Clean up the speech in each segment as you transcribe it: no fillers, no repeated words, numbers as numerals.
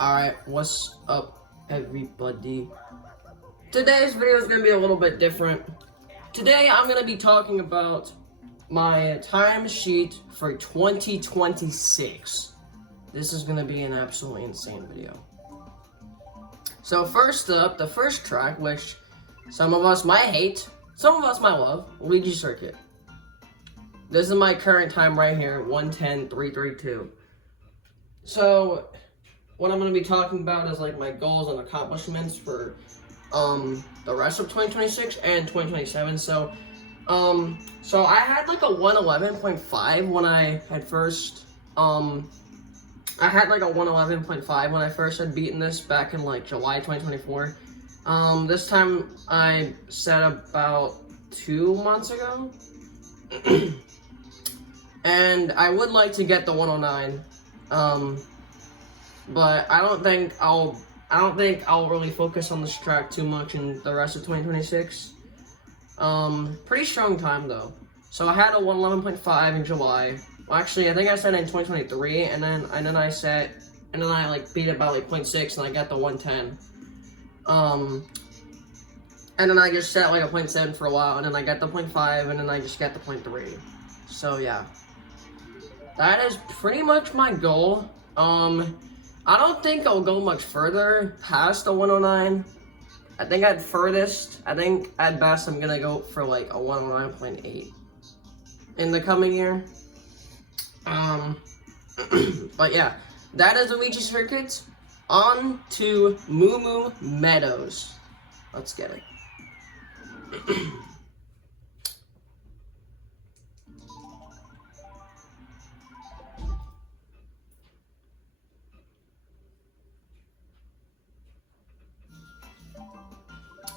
Alright, what's up, everybody? Today's video is going to be a little bit different. Today, I'm going to be talking about my timesheet for 2026. This is going to be an absolutely insane video. So first up, the first track, which some of us might hate, some of us might love, Luigi Circuit. This is my current time right here, 1:10.332. So what I'm going to be talking about is like my goals and accomplishments for the rest of 2026 and 2027. So I had like a 111.5 when I had first I had like a 111.5 when I first had beaten this back in like July 2024. This time I set about 2 months ago. And I would like to get the 109. But I don't think I'll really focus on this track too much in the rest of 2026. Pretty strong time though. So I had a 111.5 in July. Well, actually, I think I set it in 2023, and then I like beat it by like 0.6, and I got the 110. And then I just set like a 0.7 for a while, and then I got the 0.5, and then I just got the 0.3. So yeah, that is pretty much my goal. I don't think I'll go much further past the 109. I think at best I'm gonna go for like a 109.8 in the coming year. But yeah, that is Luigi Circuit. On to Moo Moo Meadows. Let's get it.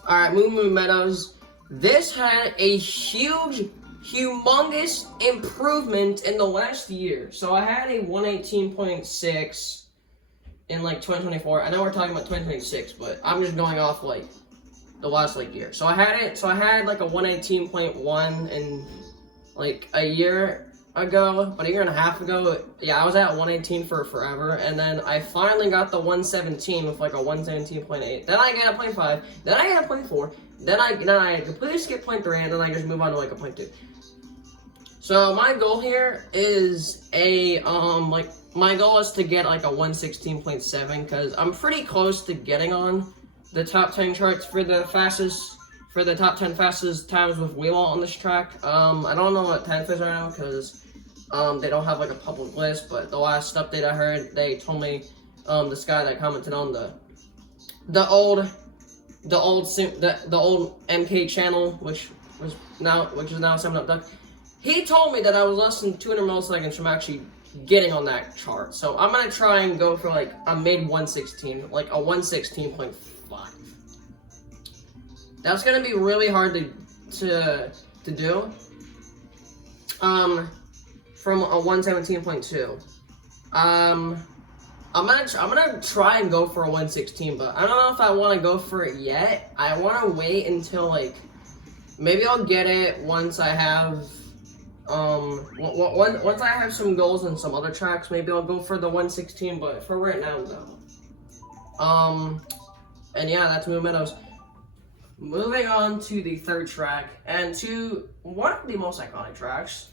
Alright, Moo Moo Meadows. This had a humongous improvement in the last year. So I had a 118.6 in like 2024. I know we're talking about 2026, but I'm just going off like the last like year. So I had like a 118.1 in like a year ago, but a year and a half ago, yeah, I was at 118 for forever, and then I finally got the 117 with like a 117.8. Then I get a 0.5, then I get a 0.4, then I completely skip 0.3, and then I just move on to like a 0.2. So my goal here is my goal is to get like a 116.7, because I'm pretty close to getting on the top 10 charts for the top 10 fastest times with wheel on this track. I don't know what 10th is right now because they don't have like a public list, but the last update I heard, they told me this guy that commented on the old MK channel, which is now 7 Up Duck. He told me that I was less than 200 milliseconds from actually getting on that chart. So I'm gonna try and go for like a mid 116, like a 116.5. That's gonna be really hard to do. From a 117.2. I'm gonna try and go for a 116, but I don't know if I want to go for it yet. I want to wait until like maybe I'll get it once I have once I have some goals and some other tracks. Maybe I'll go for the 116, but for right now, no. And yeah, that's Moo Meadows. Moving on to the third track, and to one of the most iconic tracks,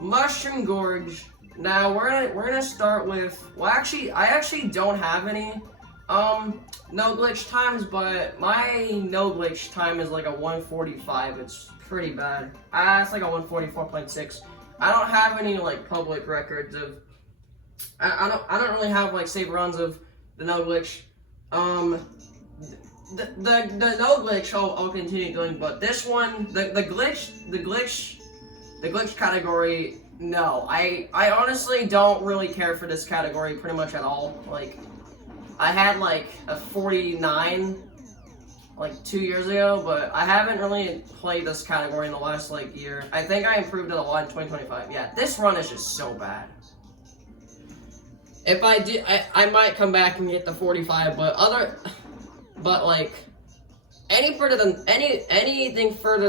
Mushroom Gorge. Now we're gonna start with, well, actually I actually don't have any no glitch times, but my no glitch time is like a 145. It's pretty bad. It's like a 144.6. I don't have any like public records of I don't really have like save runs of the no glitch. The no glitch I'll continue doing, but this one, the glitch category, no. I honestly don't really care for this category pretty much at all. Like, I had like a 49 like 2 years ago, but I haven't really played this category in the last like year. I think I improved it a lot in 2025. Yeah, this run is just so bad. If I did, I might come back and get the 45, but like anything further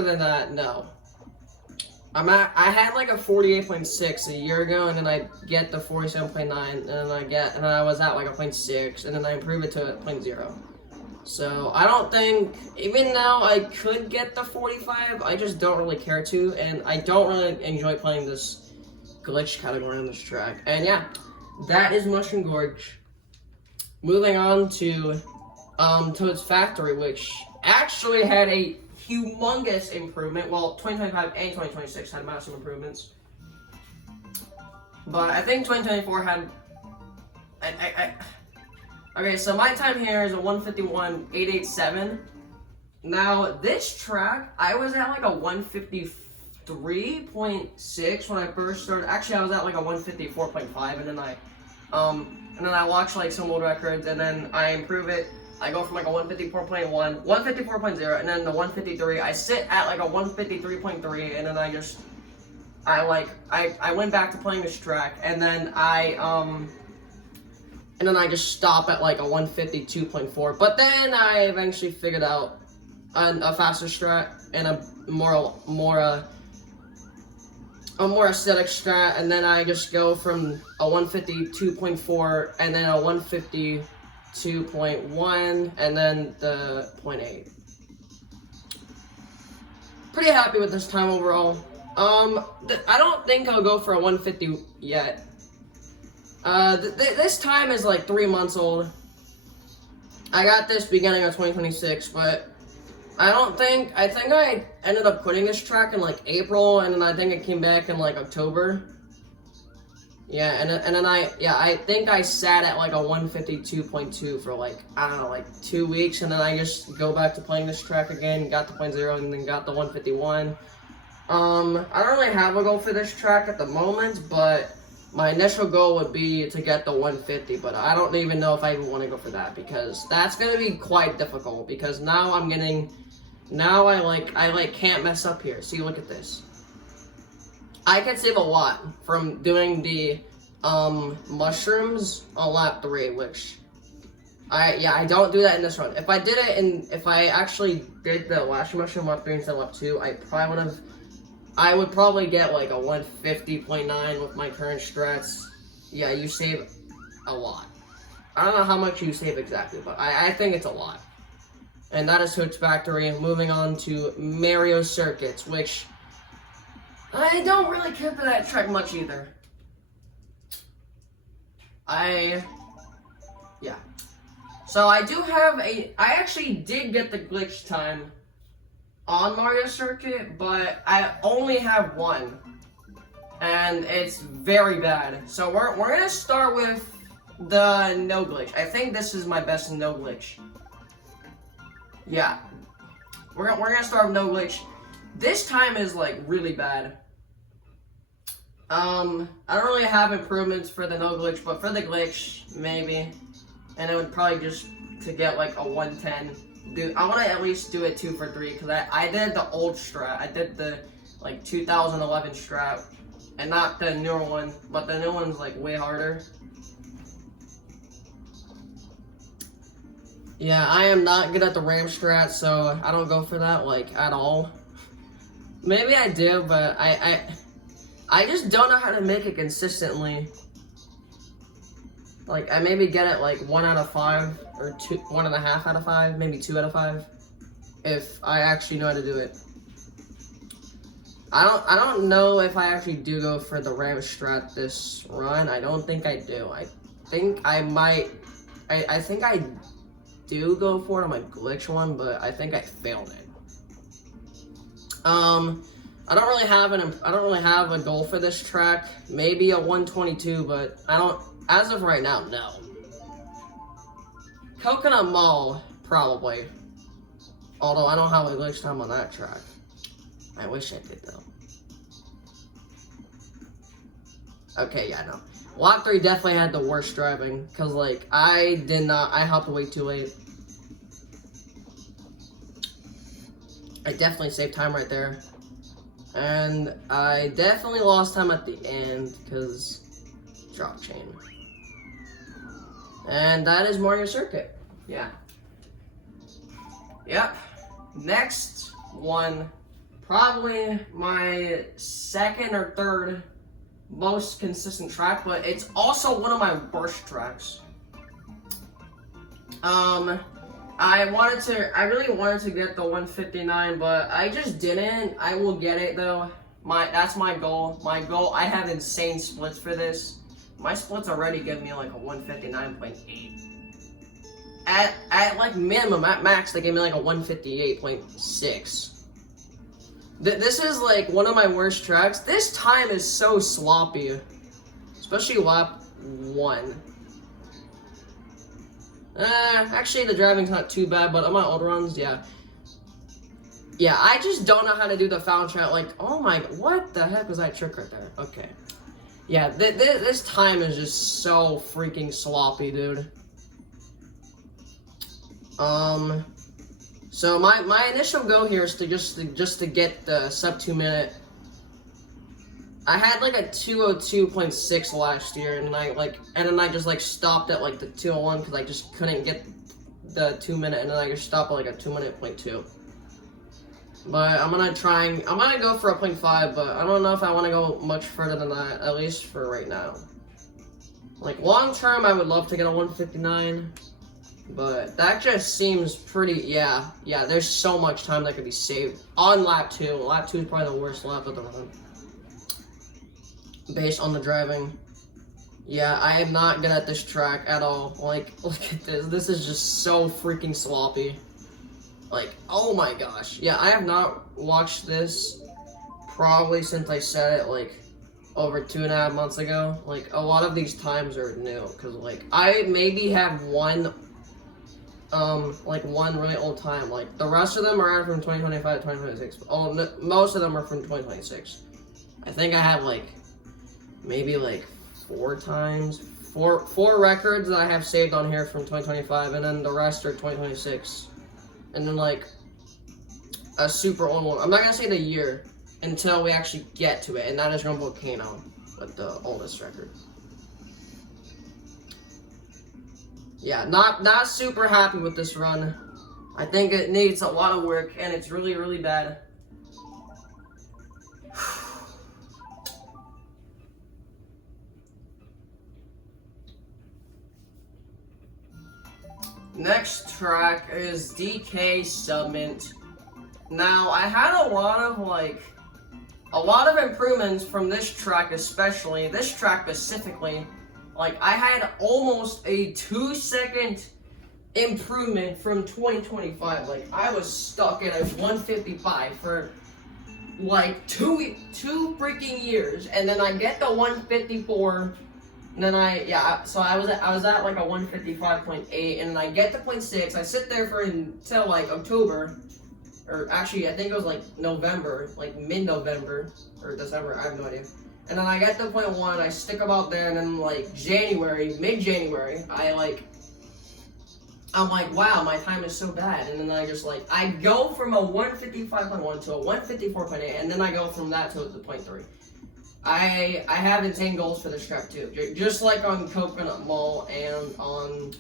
than that, no. I had like a 48.6 a year ago, and then I get the 47.9, and then I was at like a point 0.6, and then I improve it to a 0.0. So I don't think, even though I could get the 45, I just don't really care to, and I don't really enjoy playing this glitch category on this track. And yeah, that is Mushroom Gorge. Moving on to Toad's Factory, which actually had a humongous improvement. Well, 2025 and 2026 had massive improvements, but I think 2024 had. Okay, so my time here is a 151.887. Now this track, I was at like a 153.6 when I first started. Actually, I was at like a 154.5, and then I watched like some old records, and then I improve it. I go from like a 154.1, 154.0, and then the 153. I sit at like a 153.3, and then I went back to playing this track, and then I just stop at like a 152.4. But then I eventually figured out a faster strat and a more aesthetic strat, and then I just go from a 152.4 and then a 152.1 and then the 0.8. Pretty happy with this time overall. I don't think I'll go for a 150 yet. This time is like 3 months old. I got this beginning of 2026, but I think I ended up quitting this track in like April, and then I think it came back in like October. Yeah, and then I think I sat at like a 152.2 for like, I don't know, like 2 weeks, and then I just go back to playing this track again, got the 0.0, and then got the 151. I don't really have a goal for this track at the moment, but my initial goal would be to get the 150, but I don't even know if I even want to go for that, because that's going to be quite difficult, because now I can't mess up here. See, look at this. I can save a lot from doing the mushrooms on lap 3, which I don't do that in this run. If I actually did the last mushroom lap 3 instead of lap 2, I would probably get like a 150.9 with my current strats. Yeah, you save a lot. I don't know how much you save exactly, but I think it's a lot. And that is Toad's Factory. Moving on to Mario Circuits, which I don't really care for that track much either. Yeah. So I actually did get the glitch time on Mario Circuit, but I only have one, and it's very bad. So we're gonna start with the no glitch. I think this is my best no glitch. Yeah, we're gonna start with no glitch. This time is like really bad. I don't really have improvements for the no glitch, but for the glitch maybe, and it would probably just to get like a 110. Dude, I want to at least do it 2 for 3, because I did the old strat. I did the like 2011 strat, and not the newer one, but the new one's like way harder. Yeah, I am not good at the ramp strat, so I don't go for that like at all. Maybe I do, but I just don't know how to make it consistently. Like, I maybe get it like 1 out of 5, or 1.5 out of 5, maybe 2 out of 5, if I actually know how to do it. I don't know if I actually do go for the ramp strat this run. I don't think I do. I think I might. I think I do go for it on my glitch one, but I think I failed it. I don't really have a goal for this track. Maybe a 122, but I don't. As of right now, no. Coconut Mall, probably. Although I don't have a glitch time on that track. I wish I did, though. Okay, yeah, no. Lap 3 definitely had the worst driving, because, like, I hopped way too late. I definitely saved time right there. And I definitely lost time at the end, because drop chain. And that is Mario Circuit. Yeah. Yep. Next one, probably my second or third most consistent track, but it's also one of my worst tracks. I really wanted to get the 159, but I just didn't. I will get it though. That's my goal. I have insane splits for this. My splits already give me like a 159.8. At like minimum, at max, they give me like a 158.6. This is like one of my worst tracks. This time is so sloppy, especially lap 1. Actually, the driving's not too bad, but on my old runs, yeah. Yeah, I just don't know how to do the foul trap. Like, oh my, what the heck was that trick right there? Okay. Yeah, this time is just so freaking sloppy, dude. So my initial goal here is to just to get the sub 2 minute. I had like a 202.6 last year, and then I just like stopped at like the 201 because I just couldn't get the 2 minute, and then I just stopped at like a 2 minute.2. But I'm gonna go for a 0.5, but I don't know if I want to go much further than that, at least for right now. Like long term, I would love to get a 159, but that just seems pretty. Yeah. There's so much time that could be saved on lap 2. Lap 2 is probably the worst lap of the run, based on the driving. Yeah, I am not good at this track at all. Like, look at this. This is just so freaking sloppy. Like, oh my gosh. Yeah, I have not watched this probably since I said it, like, over 2.5 months ago. Like, a lot of these times are new, because, like, I maybe have one really old time. Like, the rest of them are from 2025 to 2026. Most of them are from 2026. I think I have, like, maybe, like, 4 records that I have saved on here from 2025, and then the rest are 2026. And then, like, a super old one. I'm not gonna say the year until we actually get to it, and that is Run Volcano with the oldest record. Yeah, not super happy with this run. I think it needs a lot of work, and it's really, really bad. Next track is DK Summit. Now, I had a lot of improvements from this track, especially this track specifically. Like, I had almost a 2-second improvement from 2025. Like, I was stuck at a 155 for like two freaking years, and then I get the 154. And then so I was at like a 155.8, and then I get to 0.6. I sit there until like October, or actually I think it was like November, like mid-November or December, I have no idea. And then I get to 0.1, I stick about there, and then like mid-January, I'm like, wow, my time is so bad. And then I go from a 155.1 to a 154.8, and then I go from that to the 0.3. I have insane goals for this track too, just like on Coconut Mall and on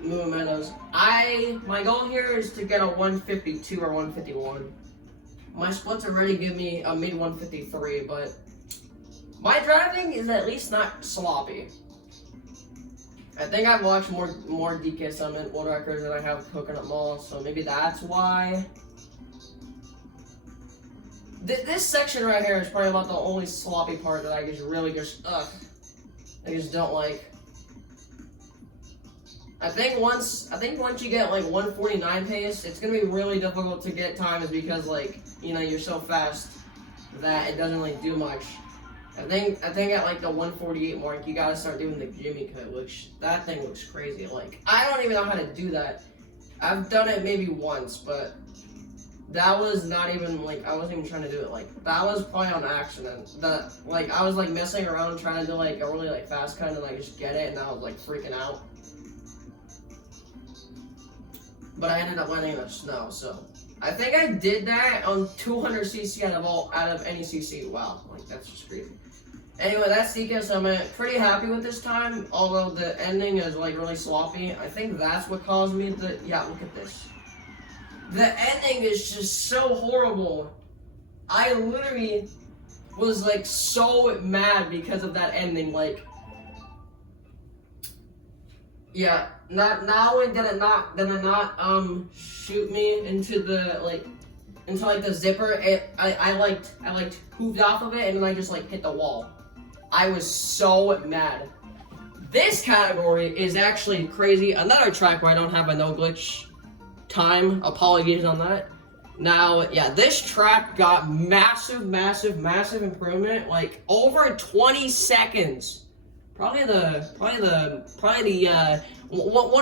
Moo Meadows. My goal here is to get a 152 or 151. My splits already give me a mid 153, but my driving is at least not sloppy. I think I've watched more DK Summit world records than I have Coconut Mall, so maybe that's why. This section right here is probably about the only sloppy part that I just don't like. I think once you get like 149 pace, it's gonna be really difficult to get times because you're so fast that it doesn't really do much. I think at like the 148 mark, you gotta start doing the Jimmy cut, which that thing looks crazy. Like, I don't even know how to do that. I've done it maybe once, but that was not even I wasn't even trying to do it. Like, that was probably on accident. I was messing around trying to do a really fast cut and just get it, and I was freaking out. But I ended up landing in the snow, so I think I did that on 200cc out of any CC. Wow, that's just crazy. Anyway, that's DK Summit. Pretty happy with this time, although the ending is really sloppy. I think that's what caused me yeah, look at this. The ending is just so horrible. I literally was like so mad because of that ending. Like, yeah, not only did it not shoot me into the the zipper. I hooved off of it and then I just like hit the wall. I was so mad. This category is actually crazy. Another track where I don't have a no glitch time. Apologies on that. Now, yeah, this track got massive improvement. Like over 20 seconds. Probably one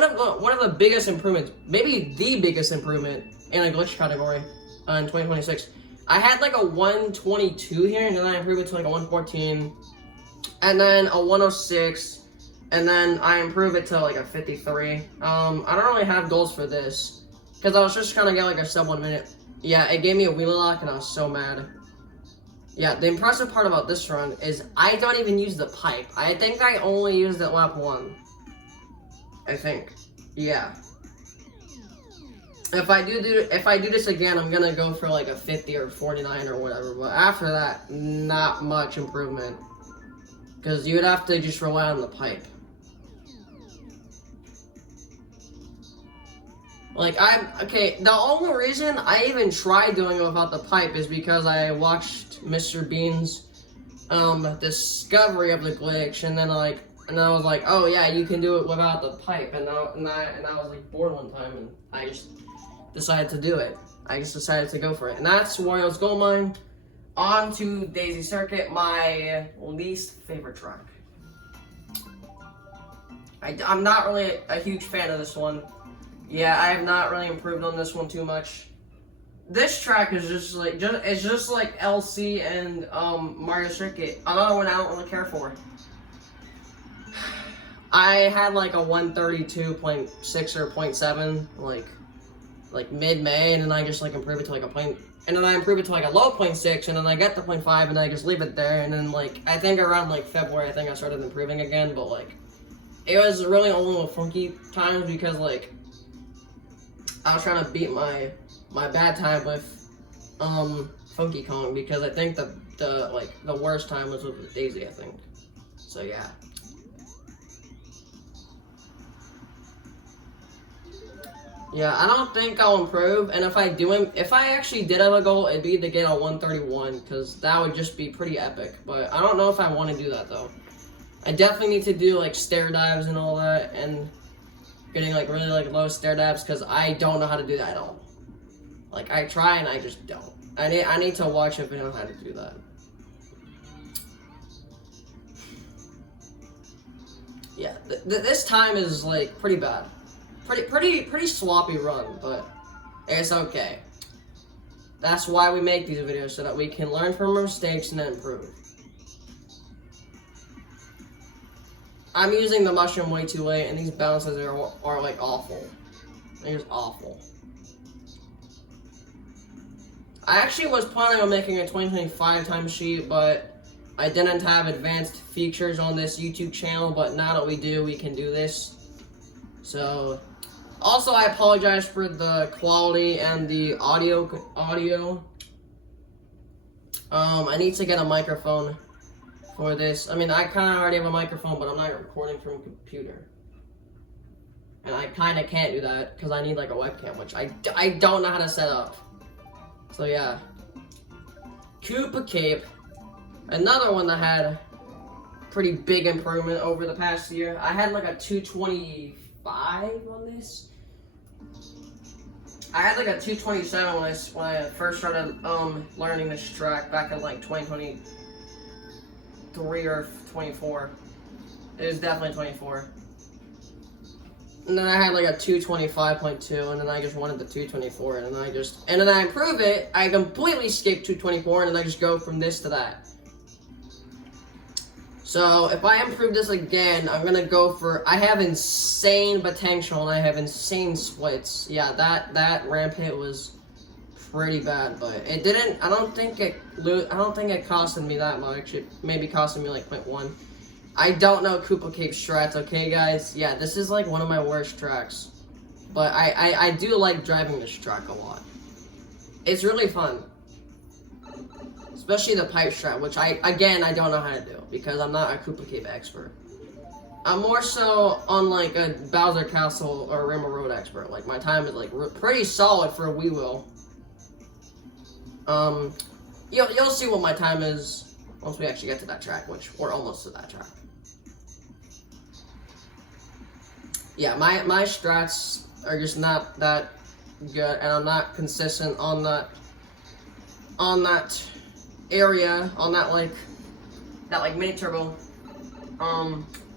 of the biggest improvements, maybe the biggest improvement in a glitch category in 2026. I had like a 122 here, and then I improved it to like a 114, and then a 106. And then I improve it to like a 53. I don't really have goals for this because I was just trying to get like a sub 1 minute. Yeah, it gave me a wheelie lock and I was so mad. Yeah, the impressive part about this run is I don't even use the pipe. I think I only used it lap 1. I think. Yeah. If I do this again, I'm gonna go for like a 50 or 49 or whatever. But after that, not much improvement because you would have to just rely on the pipe. Like, the only reason I even tried doing it without the pipe is because I watched Mr. Bean's, discovery of the glitch, and then I was like, oh yeah, you can do it without the pipe, and I was like bored one time, and I just decided to do it. I just decided to go for it, and that's Wario's Gold Mine. On to Daisy Circuit, my least favorite track. I'm not really a huge fan of this one. Yeah, I have not really improved on this one too much. This track is just like LC and Mario Circuit. Another one I don't really care for. I had like a 132.6 or 0.7 like mid-May, and then I just like improve it to like a point, and then I improve it to like a low 0.6, and then I get the 0.5, and I just leave it there, and then like I think around like February I think I started improving again, but like it was really only with funky times because like I was trying to beat my bad time with Funky Kong because I think the worst time was with Daisy, I think. So yeah. Yeah, I don't think I'll improve, and if I actually did have a goal, it'd be to get a 131 because that would just be pretty epic. But I don't know if I want to do that though. I definitely need to do like stair dives and all that, and getting like really like low stair dives because I don't know how to do that at all. Like I try and I just don't. I need to watch a video on how to do that. Yeah, this time is like pretty bad, pretty sloppy run, but it's okay. That's why we make these videos, so that we can learn from our mistakes and then improve. I'm using the mushroom way too late, and these bounces are like awful. They're just awful. I actually was planning on making a 2025 timesheet, but I didn't have advanced features on this YouTube channel, but now that we do, we can do this. So, also I apologize for the quality and the audio. I need to get a microphone for this. I mean, I kind of already have a microphone, but I'm not recording from a computer. And I kind of can't do that because I need like a webcam, which I don't know how to set up. So yeah. Koopa Cape. Another one that had pretty big improvement over the past year. I had like a 225 on this. I had like a 227 when I first started learning this track back in like 2023 or 24. It was definitely 24. And then I had like a 225.2, and then I just wanted the 224, and then I improve it. I completely skip 224, and then I just go from this to that. So if I improve this again, I'm gonna go for. I have insane potential, and I have insane splits. Yeah, that ramp hit was pretty bad, but it didn't. I don't think it costed me that much. It maybe costed me like 0.1. I don't know Koopa Cape strats, okay guys? Yeah, this is like one of my worst tracks. But I do like driving this track a lot. It's really fun. Especially the pipe strat, which I don't know how to do because I'm not a Koopa Cave expert. I'm more so on like a Bowser Castle or Rainbow Road expert. Like my time is like pretty solid for a Wii Wheel. You'll see what my time is once we actually get to that track, which we're almost to that track. Yeah, my strats are just not that good, and I'm not consistent on that area, on that mini turbo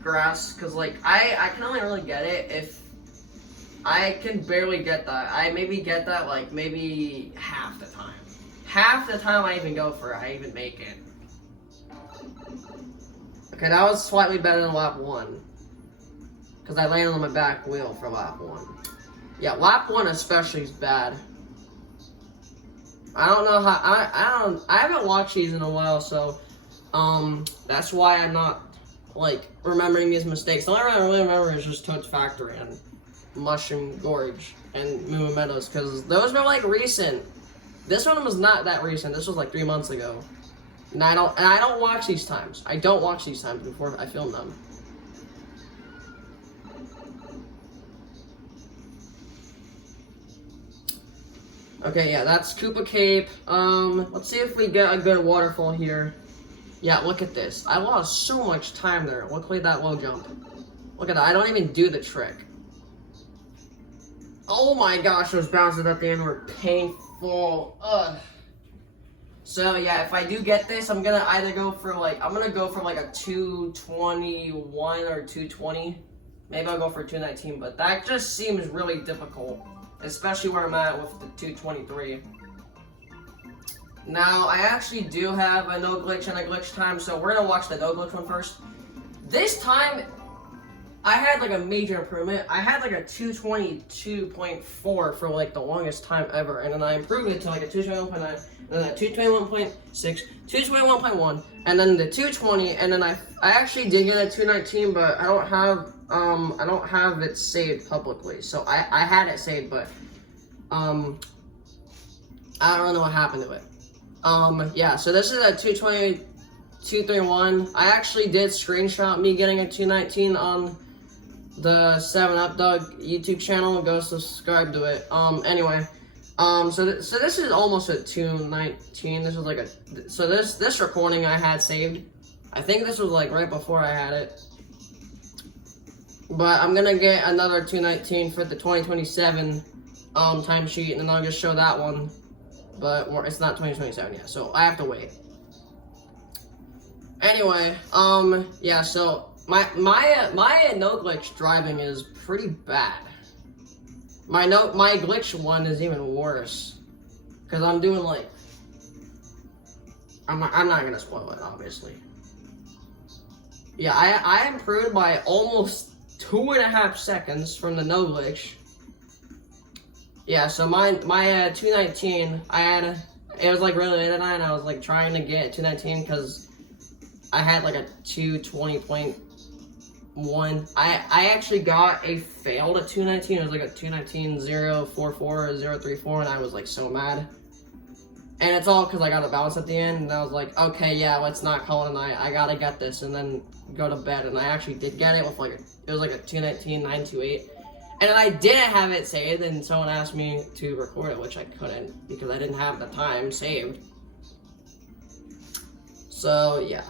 grass, because like I can only really get it if I can barely get that. I maybe get that like maybe half the time. Half the time I even go for it, I even make it. Okay, that was slightly better than lap 1. Because I landed on my back wheel for lap 1. Yeah, lap 1 especially is bad. I don't know how, I haven't watched these in a while, so, that's why I'm not, like, remembering these mistakes. The only one I really remember is just Toad's Factory and Mushroom Gorge and Moo Meadows, because those were, like, recent. This one was not that recent. This was, like, 3 months ago. And I don't watch these times. I don't watch these times before I film them. Okay, yeah, that's Koopa Cape. Let's see if we get a good waterfall here. Yeah, look at this. I lost so much time there. Luckily that low jump. Look at that. I don't even do the trick. Oh my gosh, those bounces at the end were painful. Ugh. So yeah, if I do get this, I'm gonna either go for like, I'm gonna go for like a 221 or 220. Maybe I'll go for 219, but that just seems really difficult. Especially where I'm at with the 223. Now, I actually do have a no glitch and a glitch time, so we're gonna watch the no glitch one first. This time, I had like a major improvement. I had like a 222.4 for like the longest time ever, and then I improved it to like a 221.9, and then a 221.6, 221.1, and then the 220, and then I actually did get a 219, but I don't have it saved publicly. So I had it saved, but I don't know what happened to it. Yeah, so this is a 220, 231. I actually did screenshot me getting a 219 on the 7up Doug YouTube channel. Go subscribe to it. Anyway, so this is almost a 219. This is like a, so this recording I had saved. I think this was like right before I had it. But I'm gonna get another 219 for the 2027 timesheet, and then I'll just show that one. But it's not 2027 yet, so I have to wait. Anyway, yeah. So my no glitch driving is pretty bad. My glitch one is even worse, cause I'm doing like, I'm not gonna spoil it, obviously. Yeah, I improved by almost 2.5 seconds from the no glitch. Yeah, so my 219, it was like really late at night, and I was like trying to get 219 because I had like a 220.1. I actually got a failed at 219. It was like a 219.044 or 034, and I was like so mad. And it's all because I got a bounce at the end, and I was like, okay, yeah, let's not call it a night. I gotta get this, and then go to bed. And I actually did get it with like it was like a 219.928. And then I didn't have it saved, and someone asked me to record it, which I couldn't because I didn't have the time saved. So yeah.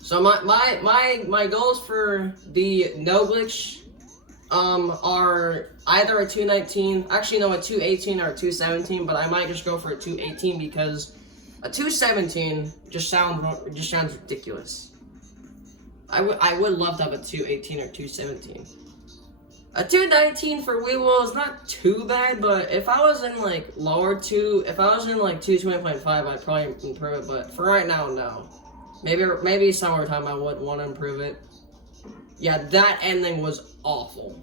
So my goals for the no glitch are either a 219, actually no, a 218 or a 217, but I might just go for a 218 because a 217 just sounds ridiculous. I would love to have a 218 or 217. A 219 for Wii Wheel is not too bad, but if I was in like if I was in like 220.5, I'd probably improve it, but for right now, no. Maybe summertime I would want to improve it. Yeah, that ending was awful.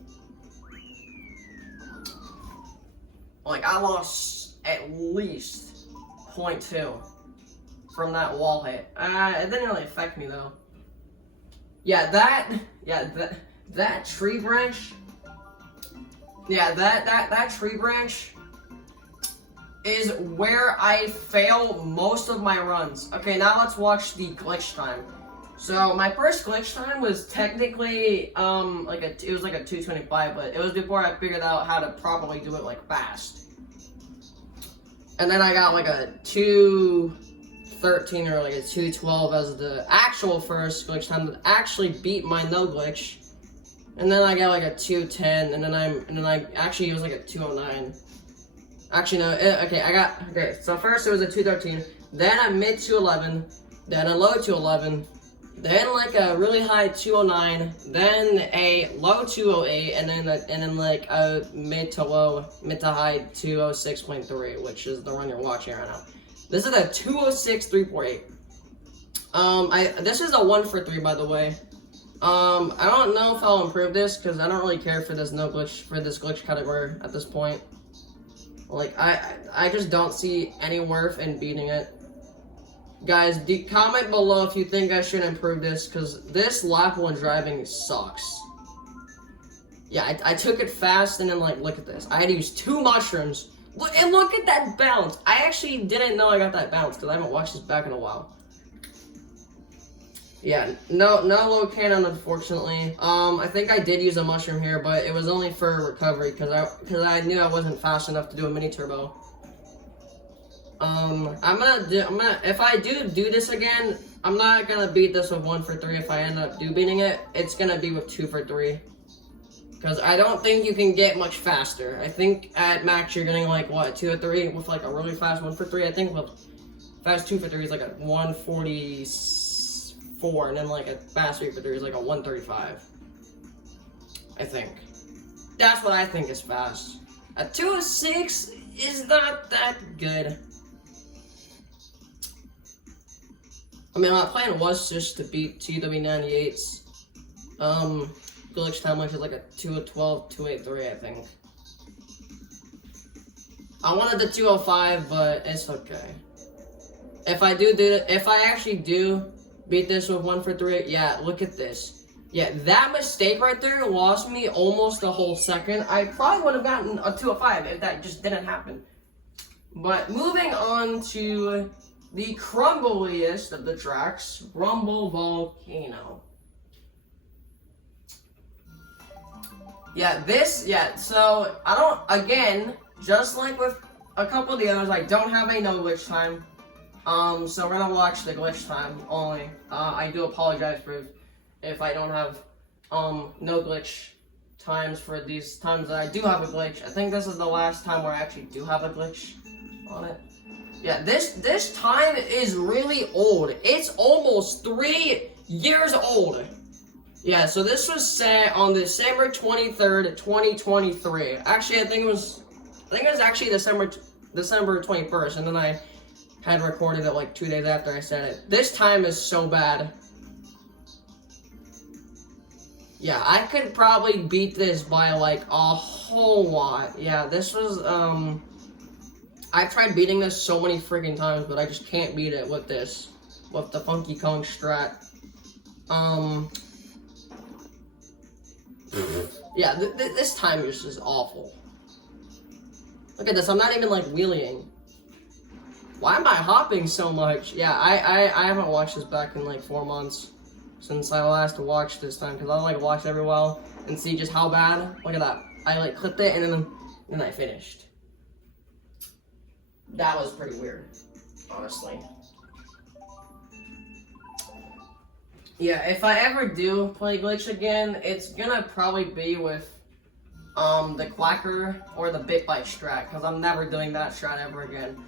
Like, I lost at least 0.2 from that wall hit. It didn't really affect me though. Yeah, that tree branch. Yeah, that tree branch is where I fail most of my runs. Okay, now let's watch the glitch time. So my first glitch time was technically it was like a 2:25, but it was before I figured out how to properly do it like fast. And then I got like a 2:13 or like a 2:12 as the actual first glitch time that actually beat my no glitch. And then I got like a 2:10, and then I actually used like a 2:09. Actually no, okay. So first it was a 2:13, then a mid 2:11, then a low 2:11, then like a really high 2:09, then a low 2:08, and then like a mid to high 2:06.3, which is the run you're watching right now. This is a 2:06.348. This is a 1 for 3, by the way. I don't know if I'll improve this because I don't really care for this glitch category at this point. Like I just don't see any worth in beating it. Guys, comment below if you think I should improve this, because this lap 1 driving sucks. Yeah, I took it fast, and then like, look at this. I had to use 2 mushrooms. Look at that bounce. I actually didn't know I got that bounce because I haven't watched this back in a while. Yeah, no low cannon, unfortunately. I think I did use a mushroom here, but it was only for recovery because I knew I wasn't fast enough to do a mini turbo. If I do this again, I'm not gonna beat this with 1 for 3. If I end up beating it, it's gonna be with 2 for 3. Because I don't think you can get much faster. I think at max you're getting like, what, 2 or 3 with like a really fast 1 for 3. I think with fast 2 for 3 is like a 1:44, and then like a fast 3 for 3 is like a 1:35. I think. That's what I think is fast. A 2:06 is not that good. I mean, my plan was just to beat TW98's glitch time, which is like a 2:12, 2:83, I think. I wanted the 2:05, but it's okay. If I actually do beat this with 1 for 3, yeah, look at this. Yeah, that mistake right there lost me almost a whole second. I probably would have gotten a 2:05 if that just didn't happen. But moving on to the crumbliest of the tracks, Rumble Volcano. So I don't, again, just like with a couple of the others, I don't have a no glitch time. So we're gonna watch the glitch time only. I do apologize for if I don't have, no glitch times for these times that I do have a glitch. I think this is the last time where I actually do have a glitch on it. Yeah, this time is really old. It's almost 3 years old. Yeah, so this was set on December 23rd, 2023. Actually, I think it was actually December 21st, and then I had recorded it like 2 days after I said it. This time is so bad. Yeah, I could probably beat this by like a whole lot. Yeah, this was, I've tried beating this so many freaking times, but I just can't beat it with this. With the Funky Kong strat. Yeah, this time is just awful. Look at this, I'm not even like wheeling. Why am I hopping so much? Yeah, I haven't watched this back in like 4 months since I last watched this time, because I like watch every while and see just how bad. Look at that. I like clipped it and then I finished. That was pretty weird, honestly. Yeah, if I ever do play Glitch again, it's gonna probably be with the Quacker or the Bit Bite strat, because I'm never doing that strat ever again.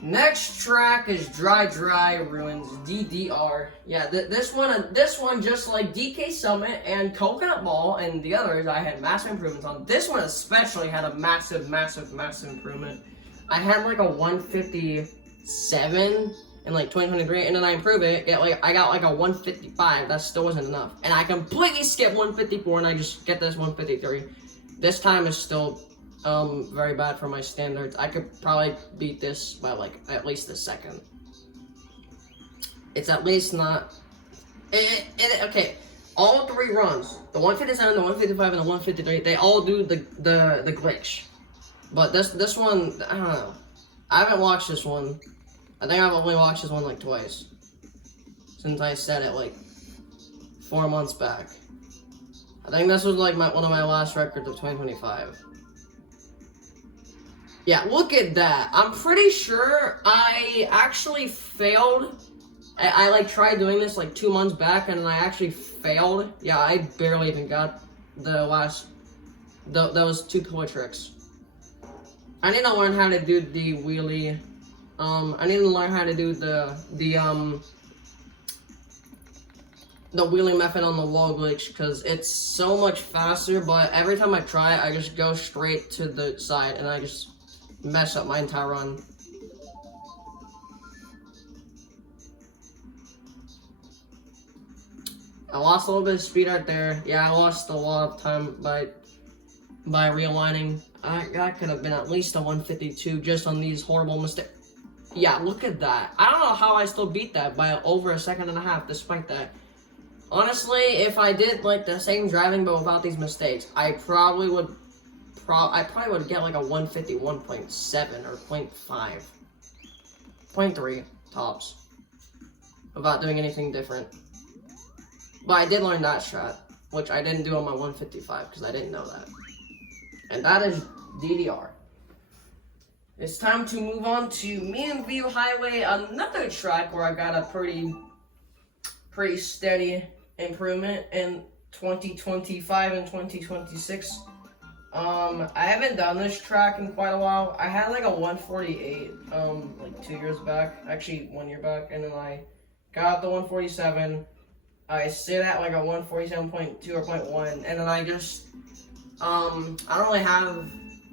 Next track is Dry Ruins DDR. Yeah, this one just like DK Summit and Coconut Ball and the others, I had massive improvements on. This one especially had a massive improvement. I had like a 157 in like 2023, and then I improved it. I got like a 155. That still wasn't enough, and I completely skipped 154, and I just get this 153. This time is still very bad for my standards. I could probably beat this by like at least a second. It's at least not. Okay, all 3 runs, the 157, the 155, and the 153, they all do the glitch. But this one, I don't know. I haven't watched this one. I think I've only watched this one like twice. Since I said it like 4 months back. I think this was like one of my last records of 2025. Yeah, look at that. I'm pretty sure I actually failed. I like tried doing this like 2 months back and I actually failed. Yeah, I barely even got those 2 pillow tricks. I need to learn how to do the wheelie. I need to learn how to do the wheelie method on the wall glitch because it's so much faster, but every time I try it, I just go straight to the side and I just mess up my entire run. I lost a little bit of speed right there. Yeah, I lost a lot of time by realigning. That could have been at least a 152 just on these horrible mistakes. Yeah, look at that. I don't know how I still beat that by over a second and a half despite that. Honestly, if I did like the same driving but without these mistakes, I probably would get like a 151.7 or 0.5. 0.3 tops. Without doing anything different. But I did learn that strat, which I didn't do on my 155 because I didn't know that. And that is DDR. It's time to move on to Meanview Highway, another track where I got a pretty steady improvement in 2025 and 2026. I haven't done this track in quite a while. I had like a 148 like 2 years back, actually 1 year back, and then I got the 147. I sit at like a 147.2 or 0.1, and then I just I don't really have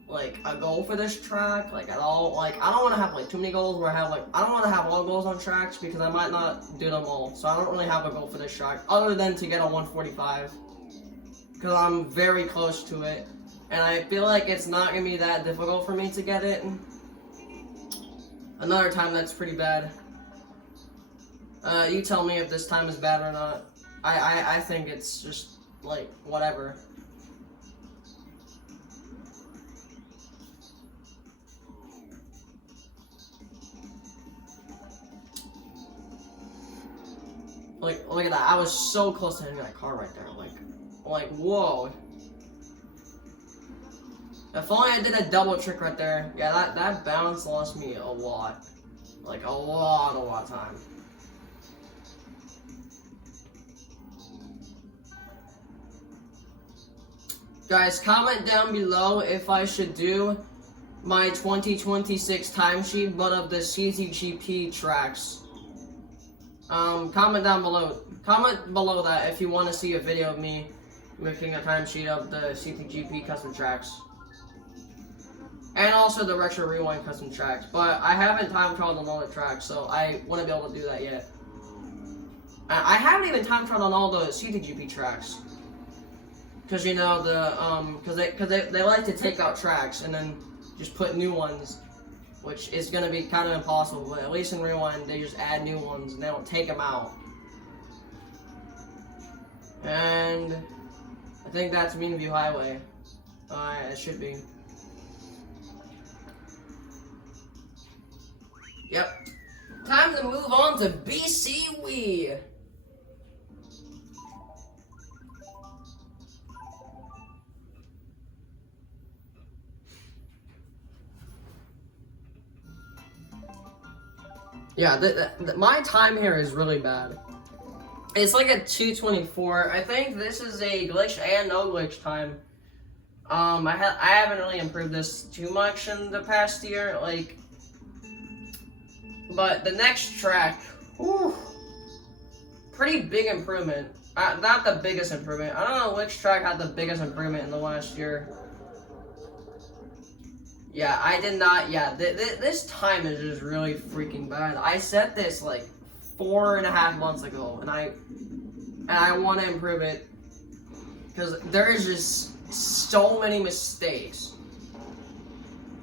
like a goal for this track like at all. Like I don't want to have like too many goals where I have like I don't want to have all goals on tracks because I might not do them all. So I don't really have a goal for this track other than to get a 145 because I'm very close to it, and I feel like it's not gonna be that difficult for me to get it. Another time that's pretty bad. You tell me if this time is bad or not. I think it's just like whatever. Like, look at that. I was so close to hitting that car right there. Like, whoa. If only I did a double trick right there. Yeah, that bounce lost me a lot. Like, a lot of time. Guys, comment down below if I should do my 2026 timesheet, but of the CTGP tracks. Comment down below. Comment below that if you want to see a video of me making a timesheet of the CTGP custom tracks. And also the Retro Rewind custom tracks. But I haven't time trialed on all the tracks, so I wouldn't be able to do that yet. I haven't even time trialed on all the CTGP tracks. Because, you know, because they like to take out tracks and then just put new ones, which is going to be kind of impossible, but at least in Rewind, they just add new ones and they don't take them out. And I think that's Meanview Highway. It should be. Yep. Time to move on to BC Wii. Yeah, my time here is really bad. It's like a 2:24. I think this is a glitch and no glitch time. I haven't really improved this too much in the past year, like. But the next track, whew, pretty big improvement. Not the biggest improvement. I don't know which track had the biggest improvement in the last year. Yeah, I did not. Yeah, this time is just really freaking bad. I set this like 4.5 months ago, and I want to improve it because there is just so many mistakes.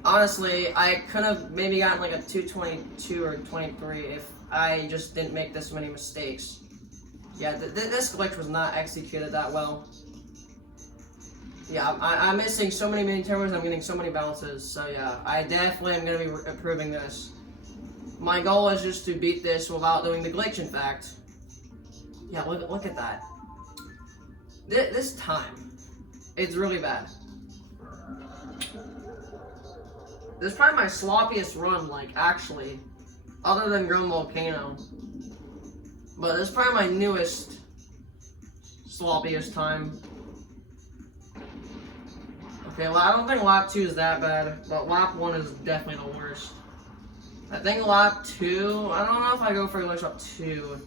Honestly, I could have maybe gotten like a 222 or 23 if I just didn't make this many mistakes. Yeah, this glitch was not executed that well. Yeah, I'm missing so many mini turbos. I'm getting so many bounces. So yeah, I definitely am gonna be improving this. My goal is just to beat this without doing the glitch. In fact, yeah, look at that. This time, it's really bad. This is probably my sloppiest run, like actually, other than Grum Volcano. But this is probably my newest sloppiest time. Okay, well, I don't think lap 2 is that bad, but lap 1 is definitely the worst. I think lap 2, I don't know if I go for glitch lap 2.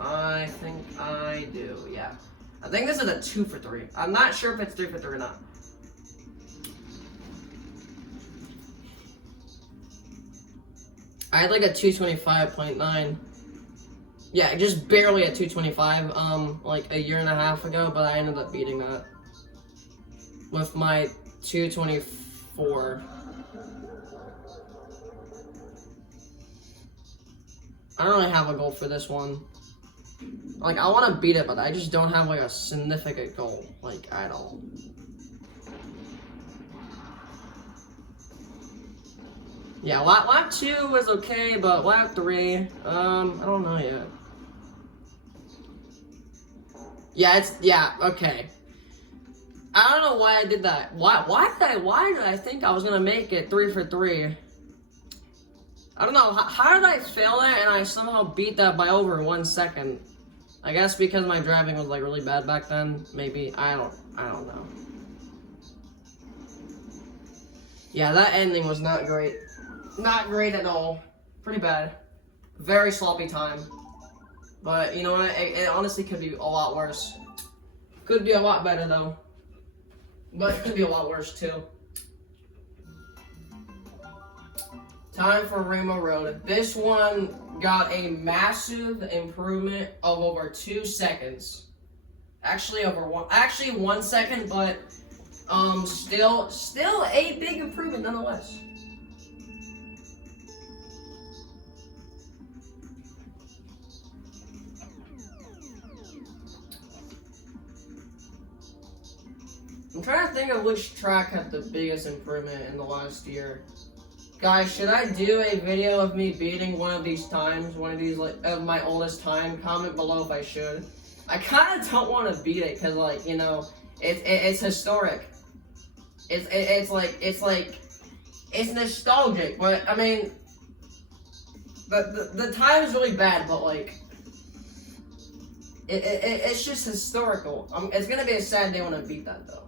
I think I do, yeah. I think this is a 2 for 3. I'm not sure if it's 3 for 3 or not. I had like a 225.9. Yeah, just barely a 225, like a year and a half ago, but I ended up beating that with my 224. I don't really have a goal for this one. Like, I want to beat it, but I just don't have like a significant goal, like, at all. Yeah, lap 2 was okay, but lap 3, I don't know yet. Yeah, okay. I don't know why I did that. Why did I think I was gonna make it 3 for 3? I don't know. How did I fail that and I somehow beat that by over 1 second? I guess because my driving was like really bad back then. Maybe I don't know. Yeah, that ending was not great. Not great at all. Pretty bad. Very sloppy time. But you know what? It honestly could be a lot worse. Could be a lot better though. But it could be a lot worse too. Time for Rainbow Road. This one got a massive improvement of over 2 seconds. Actually 1 second, but still a big improvement nonetheless. I'm trying to think of which track had the biggest improvement in the last year. Guys, should I do a video of me beating one of these times, one of these like of my oldest time? Comment below if I should. I kind of don't want to beat it because, like, you know, it's historic. It's nostalgic, but I mean, the time is really bad, but like, it's just historical. It's gonna be a sad day when I beat that though.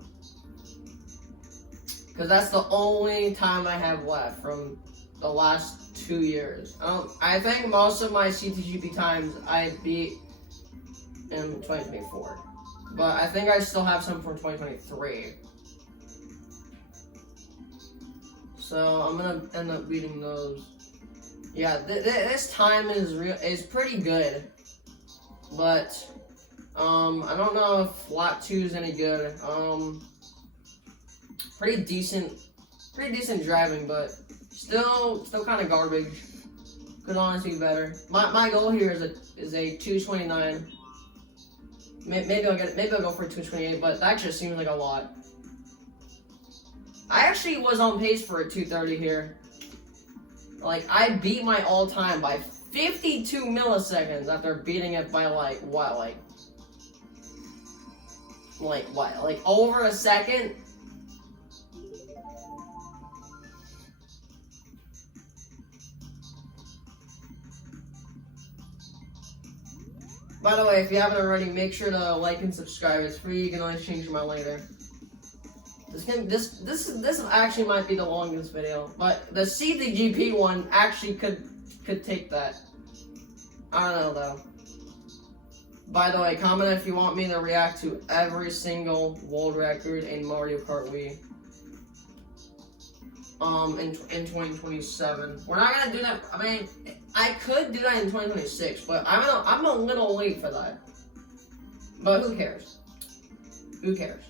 Because that's the only time I have left from the last 2 years. I think most of my CTGP times I beat in 2024. But I think I still have some from 2023. So I'm going to end up beating those. Yeah, this time is pretty good. But I don't know if lap 2 is any good. Pretty decent driving, but still kind of garbage. Could honestly be better. My goal here is a 229. Maybe I'll go for 228, but that just seems like a lot. I actually was on pace for a 230 here. Like, I beat my all-time by 52 milliseconds after beating it by like over a second. By the way, if you haven't already, make sure to like and subscribe. It's free. You can always change your mind later. This actually might be the longest video, but the CTGP one actually could take that. I don't know though. By the way, comment if you want me to react to every single world record in Mario Kart Wii. In 2027. We're not gonna do that. I mean, I could do that in 2026, but I'm a little late for that. But who cares? Who cares?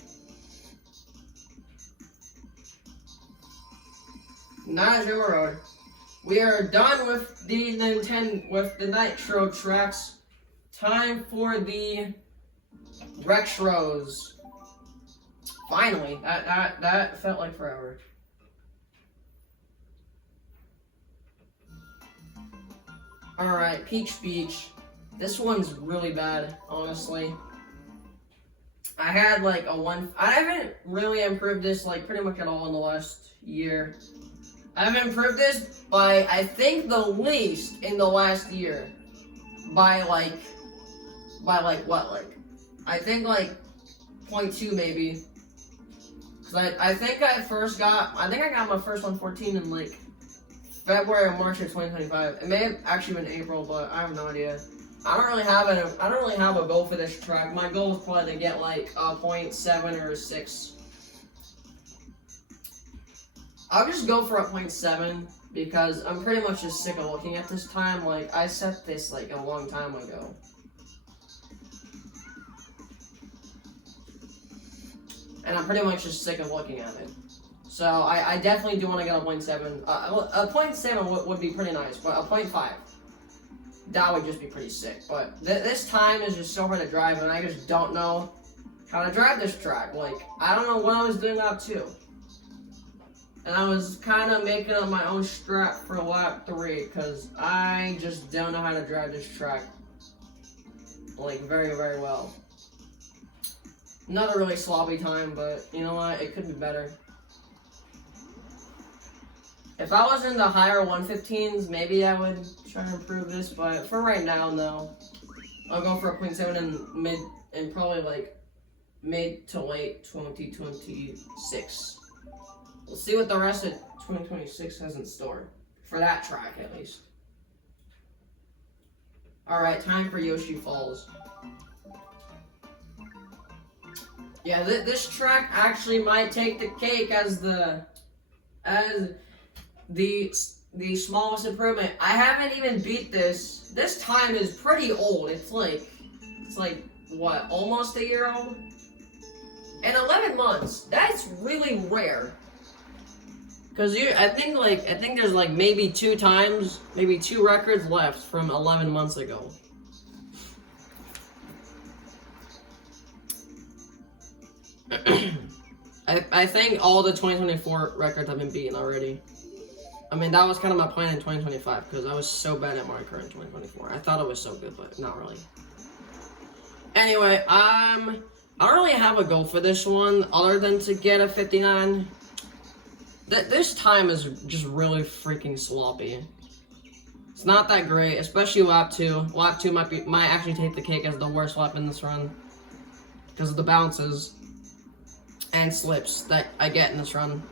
Not Rainbow Road. We are done with the Nitro tracks. Time for the Retros. Finally, that felt like forever. Alright, Peach Beach. This one's really bad, honestly. I had like a one. I haven't really improved this like pretty much at all in the last year. I've improved this by, I think, the least in the last year. By like what? Like, I think like 0.2 maybe. Cause I think I got my first 114 in like February or March of 2025. It may have actually been April, but I have no idea. I don't really have a goal for this track. My goal is probably to get like a 0.7 or a 6. I'll just go for a 0.7 because I'm pretty much just sick of looking at this time. Like, I set this like a long time ago. And I'm pretty much just sick of looking at it. So I definitely do want to get a 0.7. A 0.7 would be pretty nice, but a 0.5. That would just be pretty sick. But this time is just so hard to drive, and I just don't know how to drive this track. Like, I don't know what I was doing lap 2. And I was kind of making up my own strat for lap 3, because I just don't know how to drive this track, like, very, very well. Another really sloppy time, but you know what? It could be better. If I was in the higher 115s, maybe I would try to improve this, but for right now, no. I'll go for a 0.7 and probably like mid to late 2026. We'll see what the rest of 2026 has in store. For that track, at least. Alright, time for Yoshi Falls. Yeah, this track actually might take the cake as the smallest improvement. I haven't even beat this. This time is pretty old. It's like what, almost a year old? And 11 months. That's really rare. Cause I think there's like maybe 2 records left from 11 months ago. I think all the 2024 records have been beaten already. I mean, that was kind of my plan in 2025 because I was so bad at Mario Kart in 2024. I thought it was so good, but not really. Anyway, I don't really have a goal for this one other than to get a 59. This time is just really freaking sloppy. It's not that great, especially lap 2. Lap 2 might actually take the cake as the worst lap in this run because of the bounces and slips that I get in this run.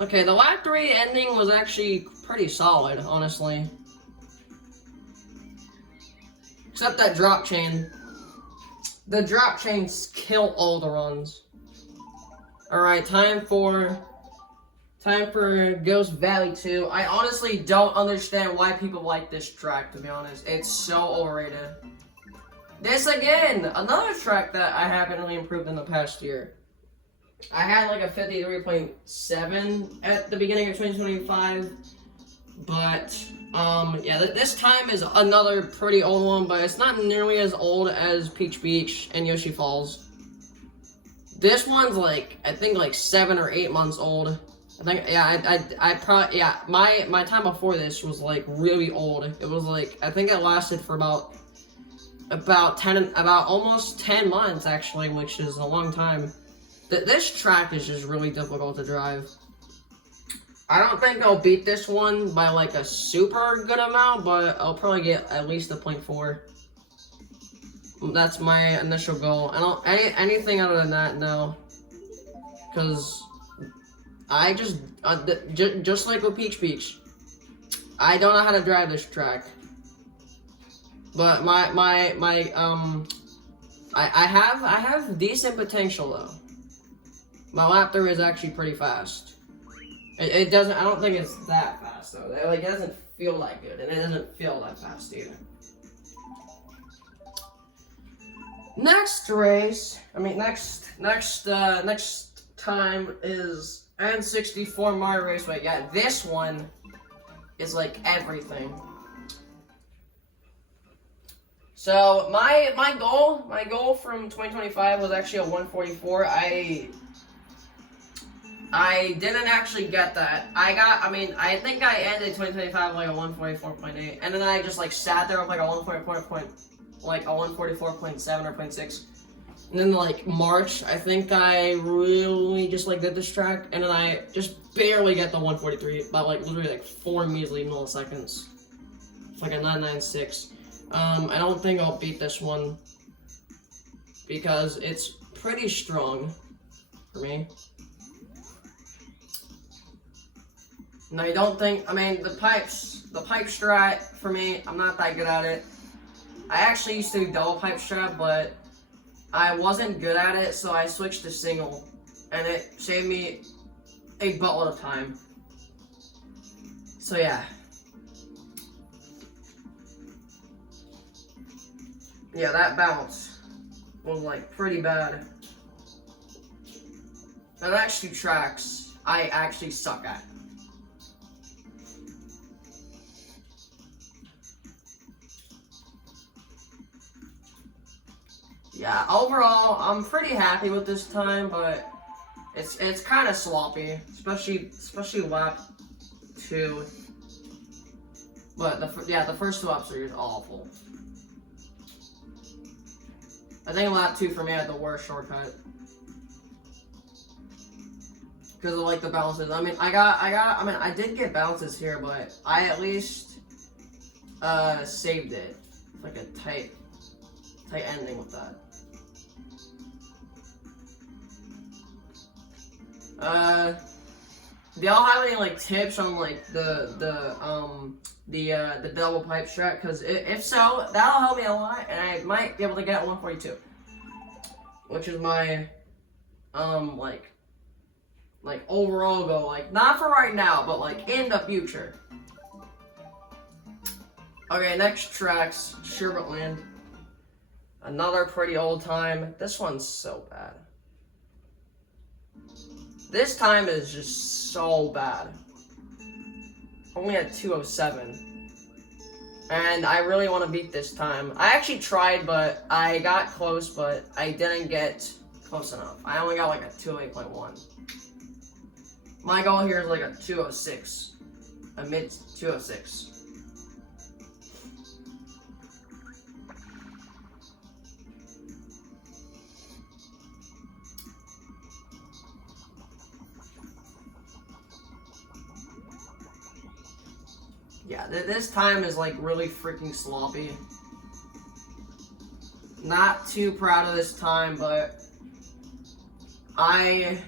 Okay, the lap 3 ending was actually pretty solid, honestly. Except that drop chain. The drop chains kill all the runs. Alright, time for Ghost Valley 2. I honestly don't understand why people like this track, to be honest. It's so overrated. This again, another track that I haven't really improved in the past year. I had like a 53.7 at the beginning of 2025, but yeah, this time is another pretty old one, but it's not nearly as old as Peach Beach and Yoshi Falls. This one's like, I think like 7 or 8 months old. I think, yeah, I probably, yeah, my time before this was like really old. It was like, I think it lasted for about almost 10 months actually, which is a long time. This track is just really difficult to drive. I don't think I'll beat this one by like a super good amount, but I'll probably get at least a 0.4. That's my initial goal. I don't anything other than that, no. Cause I just like with Peach Beach, I don't know how to drive this track. But I have decent potential though. My lap 3 is actually pretty fast. It doesn't, I don't think it's that fast though. Like, it doesn't feel that good, and it doesn't feel that fast either. Next race, next time is N64 Mario Raceway. Yeah, this one is like everything. So my goal from 2025 was actually a 144. I didn't actually get that. I think I ended 2025 like a 144.8, and then I just like sat there with like a 144.7 or 0.6. And then like March, I think I really just like did this track, and then I just barely get the 143 by like literally like 4 measly milliseconds. It's like a 996. I don't think I'll beat this one because it's pretty strong for me. No, you don't think, the pipe strat, for me, I'm not that good at it. I actually used to do double pipe strat, but I wasn't good at it, so I switched to single, and it saved me a buttload of time. So yeah. Yeah, that bounce was like pretty bad. The next two tracks, I actually suck at. Yeah, overall, I'm pretty happy with this time, but it's kind of sloppy, especially lap 2. But the first 2 laps are just awful. I think lap 2 for me had the worst shortcut because of like the bounces. I did get bounces here, but I at least saved it. Like a tight ending with that. Do y'all have any like tips on like the double pipe strat? Because if so, that'll help me a lot, and I might be able to get 142, which is my like overall goal. Like not for right now, but like in the future. Okay, next track's Sherbetland. Another pretty old time. This one's so bad. This time is just so bad. Only at 207. And I really want to beat this time. I actually tried, but I got close, but I didn't get close enough. I only got like a 208.1. My goal here is like a 206. A mid 206. Yeah, this time is like really freaking sloppy. Not too proud of this time, but I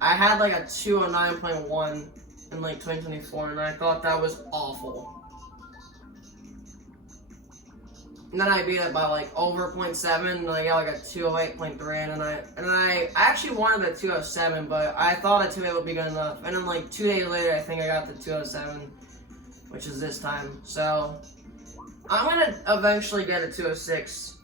had like a 209.1 in like 2024, and I thought that was awful. And then I beat it by like over 0.7, and I got like a 208.3, and I actually wanted the 207, but I thought a 208 would be good enough. And then like 2 days later, I think I got the 207. Which is this time. So I'm gonna eventually get a 206.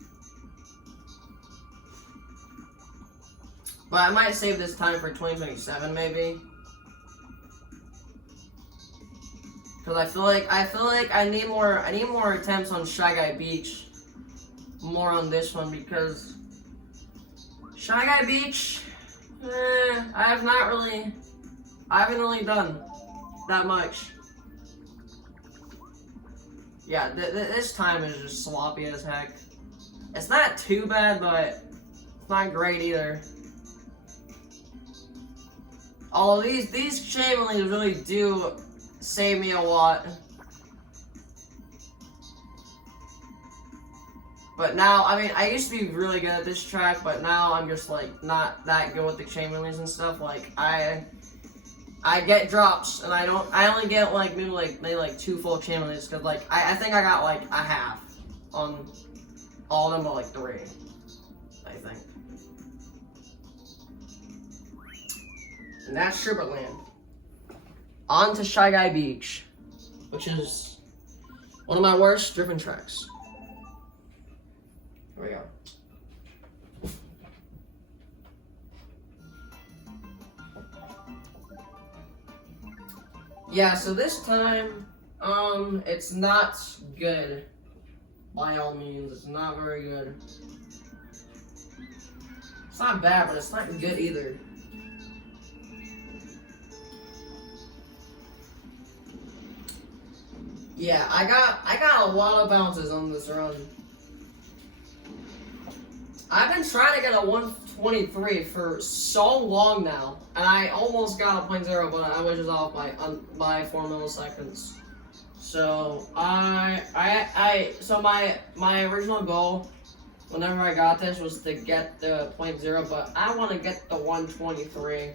But I might save this time for 2027 maybe. Cause I feel like I need more attempts on Shy Guy Beach. More on this one because Shy Guy Beach, I haven't really done that much. Yeah, this time is just sloppy as heck. It's not too bad, but it's not great either. Although these chain really do save me a lot. But now, I used to be really good at this track, but now I'm just like not that good with the chain wheelies and stuff. Like I get drops, and I only get like maybe 2 full chain wheelies, because like I think I got like a half on all of them, but like 3, I think. And that's Sherbetland. On to Shy Guy Beach, which is one of my worst driven tracks. Here we go. Yeah, so this time, it's not good. By all means, it's not very good. It's not bad, but it's not good either. Yeah, I got a lot of bounces on this run. I've been trying to get a 123 for so long now, and I almost got a 0.0, but I was just off by 4 milliseconds. So so my original goal, whenever I got this, was to get the 0.0, but I want to get the 123.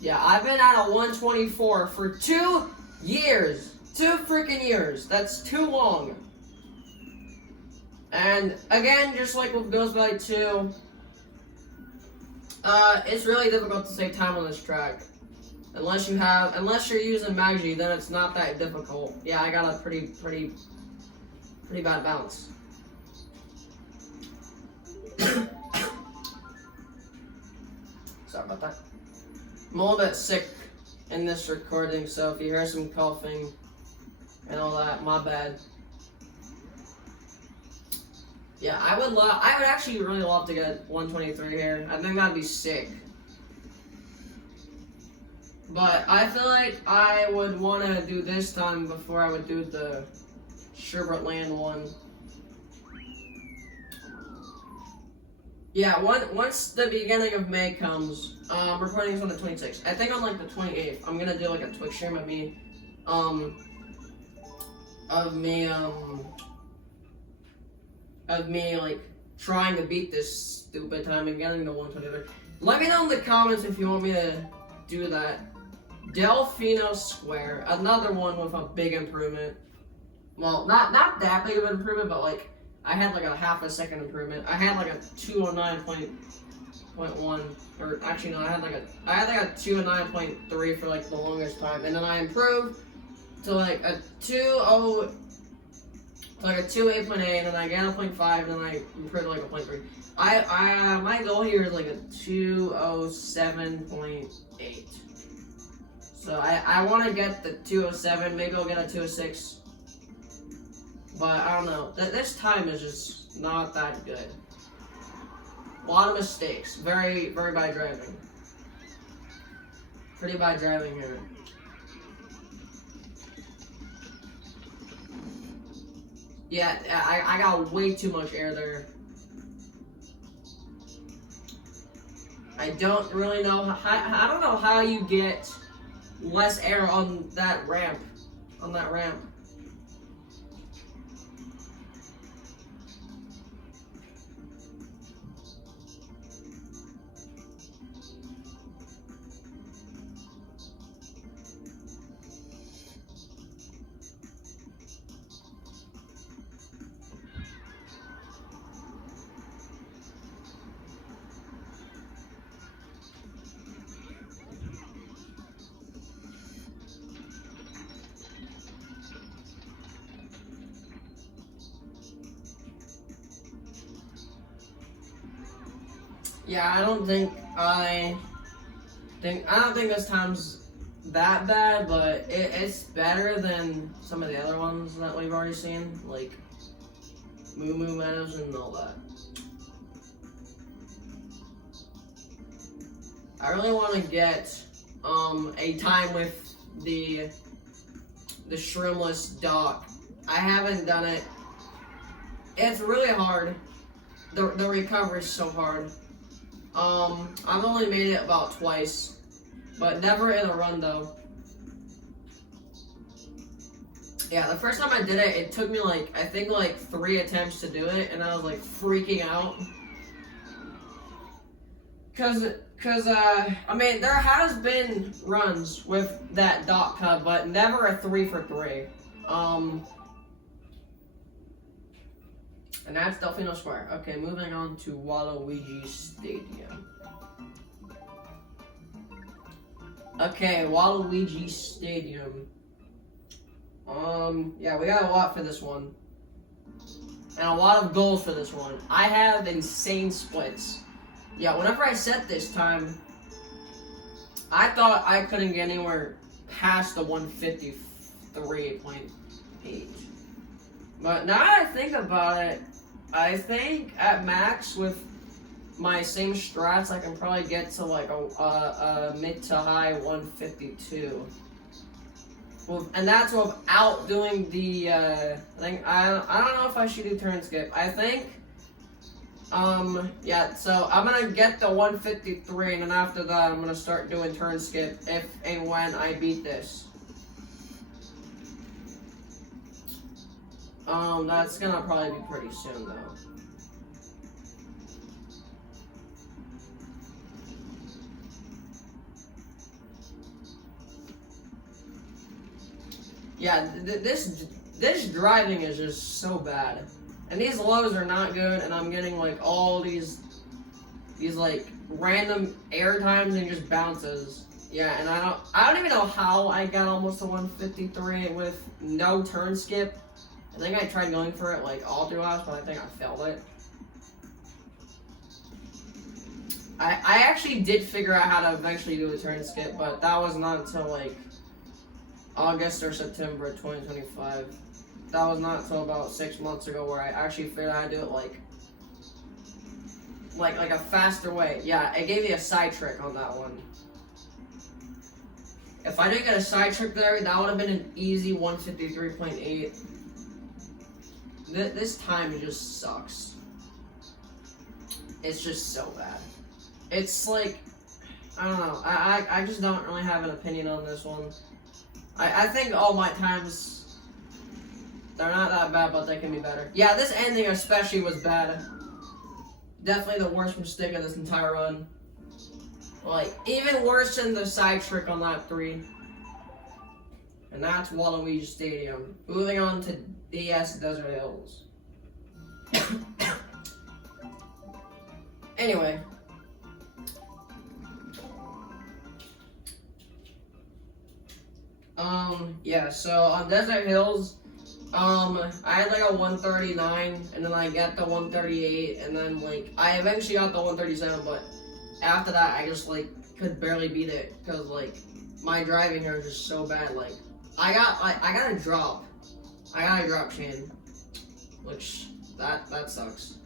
Yeah, I've been at a 124 for 2 years. 2 freaking years. That's too long. And again, just like with Goes By 2, it's really difficult to save time on this track. Unless you're using Maggi, then it's not that difficult. Yeah, I got a pretty bad bounce. Sorry about that. I'm a little bit sick in this recording, so if you hear some coughing and all that, my bad. Yeah, I would actually really love to get 123 here. I think that'd be sick. But I feel like I would want to do this time before I would do the Sherbert Land one. Yeah, once the beginning of May comes, recording is on the 26th. I think on like the 28th, I'm gonna do like a Twitch stream of me, like trying to beat this stupid time and getting the 123. Let me know in the comments if you want me to do that. Delfino Square, another one with a big improvement. Well, not that big of an improvement, but like I had like a half a second improvement. I had like a 209.1, or actually no, I had like a 209.3 for like the longest time, and then I improved to like a 2.8, and then I got a 0.5, and then I improved to like a 0.3. My goal here is like a 207.8. So I want to get the 207, maybe I'll get a 206. But I don't know. This time is just not that good. A lot of mistakes. Very bad driving. Pretty bad driving here. Yeah, I got way too much air there. I don't really know. I don't know how you get less air on that ramp. Yeah, I don't think this time's that bad, but it's better than some of the other ones that we've already seen, like Moo Moo Meadows and all that. I really want to get a time with the shrimless dock. I haven't done it. It's really hard. The recovery is so hard. I've only made it about twice, but never in a run though. Yeah, the first time I did it, it took me like, I think like 3 attempts to do it, and I was like freaking out. Cause I mean, there has been runs with that dot cut, but never a 3 for 3. And that's Delfino Square. Okay, moving on to Waluigi Stadium. Okay, Waluigi Stadium. Yeah, we got a lot for this one. And a lot of goals for this one. I have insane splits. Yeah, whenever I set this time, I thought I couldn't get anywhere past the 153.8. But now that I think about it, I think at max with my same strats, I can probably get to like a mid to high 152. Well, and that's without doing the I don't know if I should do turn skip. I think yeah, so I'm gonna get the 153, and then after that I'm gonna start doing turn skip if and when I beat this. That's gonna probably be pretty soon though. Yeah, this driving is just so bad, and these lows are not good, and I'm getting like all these like random air times and just bounces. Yeah, and I don't even know how I got almost to 153 with no turn skip. I think I tried going for it like all through laps, but I think I failed it. I actually did figure out how to eventually do a turn skip, but that was not until like August or September 2025. That was not until about 6 months ago where I actually figured out how to do it like a faster way. Yeah, it gave me a side trick on that one. If I didn't get a side trick there, that would have been an easy 153.8. This time just sucks. It's just so bad. It's like, I don't know. I just don't really have an opinion on this one. I think all my times, they're not that bad, but they can be better. Yeah, this ending especially was bad. Definitely the worst mistake of this entire run. Like, even worse than the side trick on lap 3. And that's Waluigi Stadium. Moving on to DS Desert Hills. Anyway. Yeah, so on Desert Hills, I had like a 139, and then I got the 138, and then like, I eventually got the 137, but after that, I just like, could barely beat it, because like, my driving here is just so bad. Like, I got a drop chain, which, that sucks.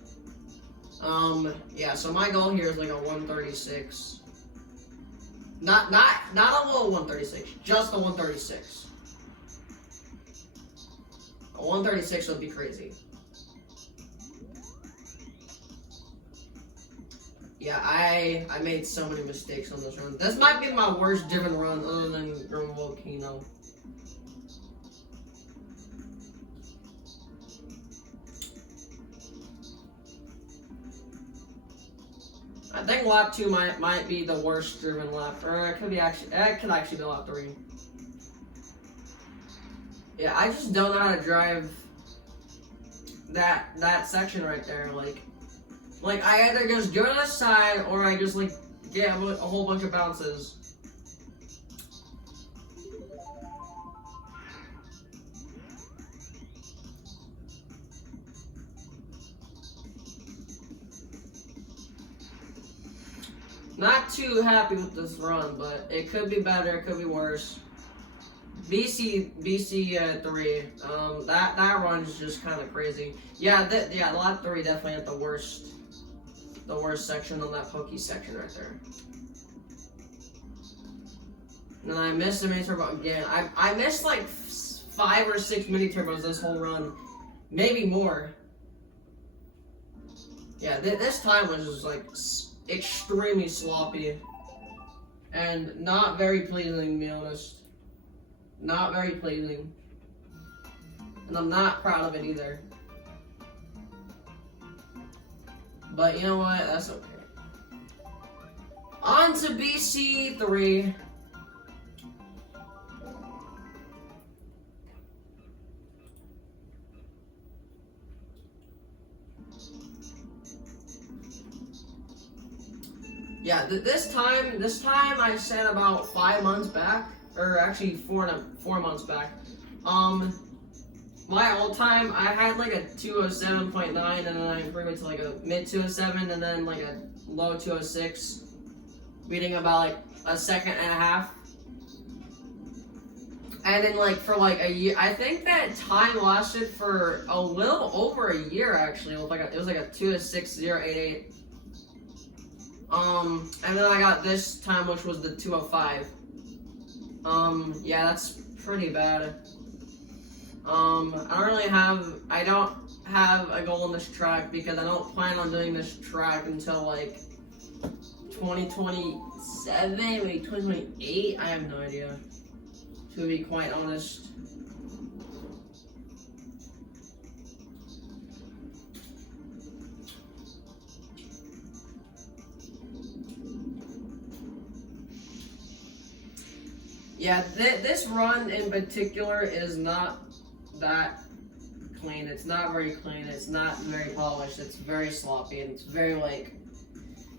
Yeah, so my goal here is like a 136. Not a low 136, just a 136. A 136 would be crazy. Yeah, I made so many mistakes on this run. This might be my worst driven run other than Grim Volcano. I think lap 2 might be the worst driven lap, or it could actually be lap 3. Yeah, I just don't know how to drive that section right there. Like I either just go to the side or I just like get a whole bunch of bounces. Not too happy with this run, but it could be better, it could be worse. BC 3. That run is just kind of crazy. Yeah, lap 3 definitely had the worst section on that pokey section right there. And then I missed the mini turbo again. I missed like 5 or 6 mini turbos this whole run, maybe more. Yeah, this time was just like extremely sloppy and not very pleasing, to be honest. Not very pleasing. And I'm not proud of it either. But you know what? That's okay. On to BC 3. Yeah, this time I said about 5 months back, or actually 4 months back. My old time, I had like a 207.9, and then I improved it to like a mid 207, and then like a low 206, beating about like a second and a half. And then like for like a year, I think that time lasted for a little over a year actually. It was like a 2:06:088. And then I got this time, which was the 2:05. Yeah, that's pretty bad. I don't have a goal in this track because I don't plan on doing this track until like 2027, maybe 2028. I have no idea, to be quite honest. Yeah, this run in particular is not that clean. It's not very clean. It's not very polished. It's very sloppy, and it's very like,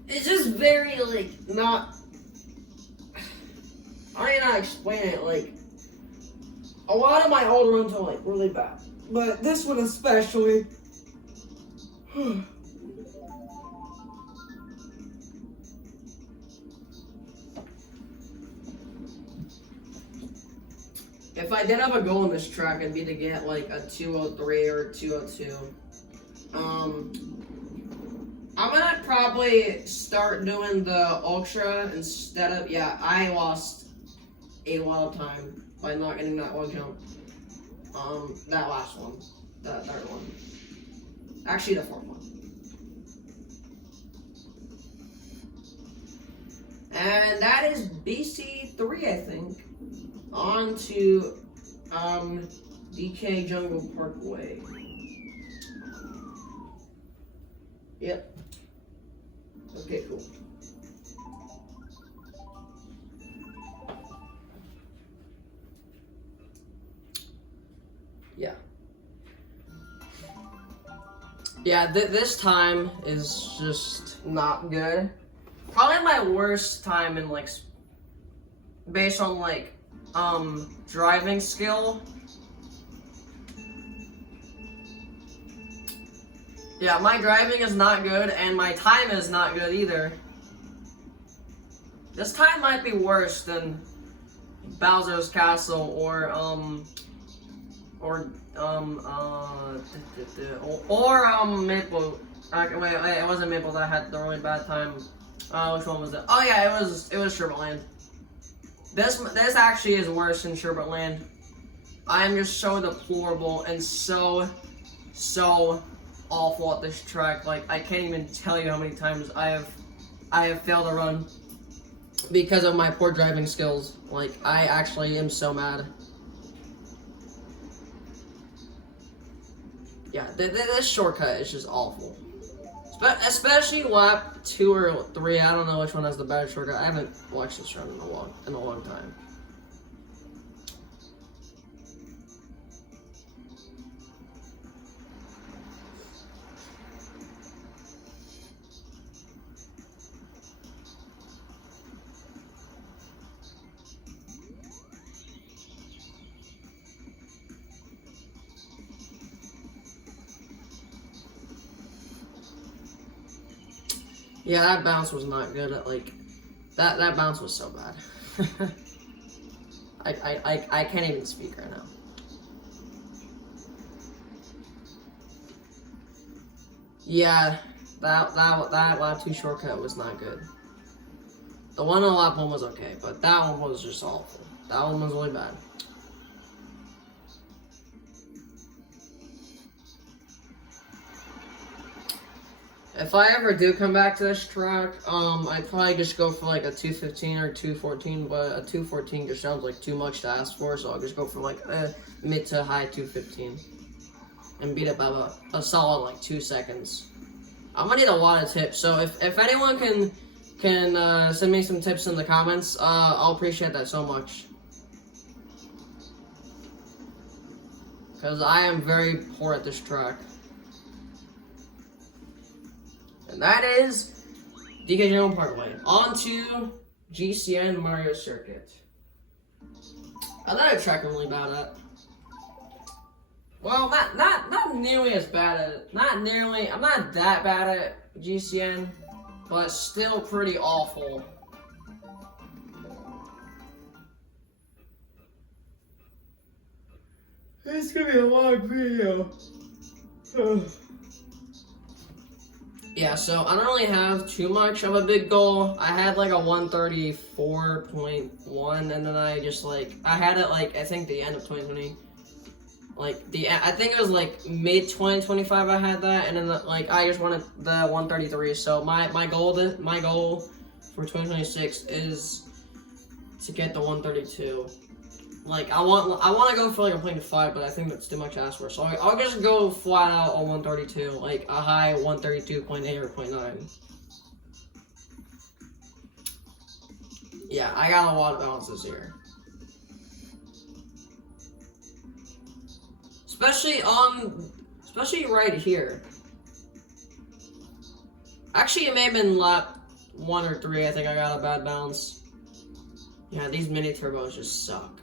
it's just very like not. I don't even know how to explain it. Like, a lot of my old runs are like really bad, but this one especially. If I did have a goal in this track, it'd be to get like a 2:03 or a 2:02. I'm gonna probably start doing the ultra instead of, yeah, I lost a lot of time by not getting that one jump. That last one, that third one. Actually, the fourth one. And that is BC3, I think. On to DK Jungle Parkway. Yep. Okay, cool. Yeah. Yeah, this time is just not good. Probably my worst time in like, based on like, driving skill. Yeah, my driving is not good, and my time is not good either. This time might be worse than Bowser's Castle or Maple. Wait, it wasn't Maple that had the really bad time. Which one was it? Oh yeah, it was Sherbert. This actually is worse than Sherbert Land. I am just so deplorable and so awful at this track. Like, I can't even tell you how many times I have failed to run because of my poor driving skills. Like, I actually am so mad. Yeah, this shortcut is just awful. Especially lap 2 or 3. I don't know which one has the better shortcut. I haven't watched this run in a long time. Yeah, that bounce was not good. Like, that bounce was so bad. I can't even speak right now. Yeah, that lap 2 shortcut was not good. The one on lap 1 was okay, but that one was just awful. That one was really bad. If I ever do come back to this track, I'd probably just go for like a 2:15 or 2:14, but a 2:14 just sounds like too much to ask for, so I'll just go for like a mid to high 2:15 and beat it by a solid like 2 seconds. I'm gonna need a lot of tips, so if anyone can send me some tips in the comments, I'll appreciate that so much. Because I am very poor at this track. And that is DK Jungle Parkway. On to GCN Mario Circuit. Another track I'm really bad at. Well, not nearly as bad at it. I'm not that bad at GCN, but still pretty awful. It's gonna be a long video. Yeah, so I don't really have too much of a big goal. I had like a 134.1, and then I just like, I had it like, I think the end of 2020. Like, I think it was like mid 2025 I had that, and then like, I just wanted the 133. So my goal for 2026 is to get the 132. Like, I want to go for like a 0.5, but I think that's too much to ask for. So I'll just go flat out on 132, like a high 132.8 or 0.9. Yeah, I got a lot of balances here. Especially right here. Actually, it may have been lap 1 or 3. I think I got a bad balance. Yeah, these mini turbos just suck.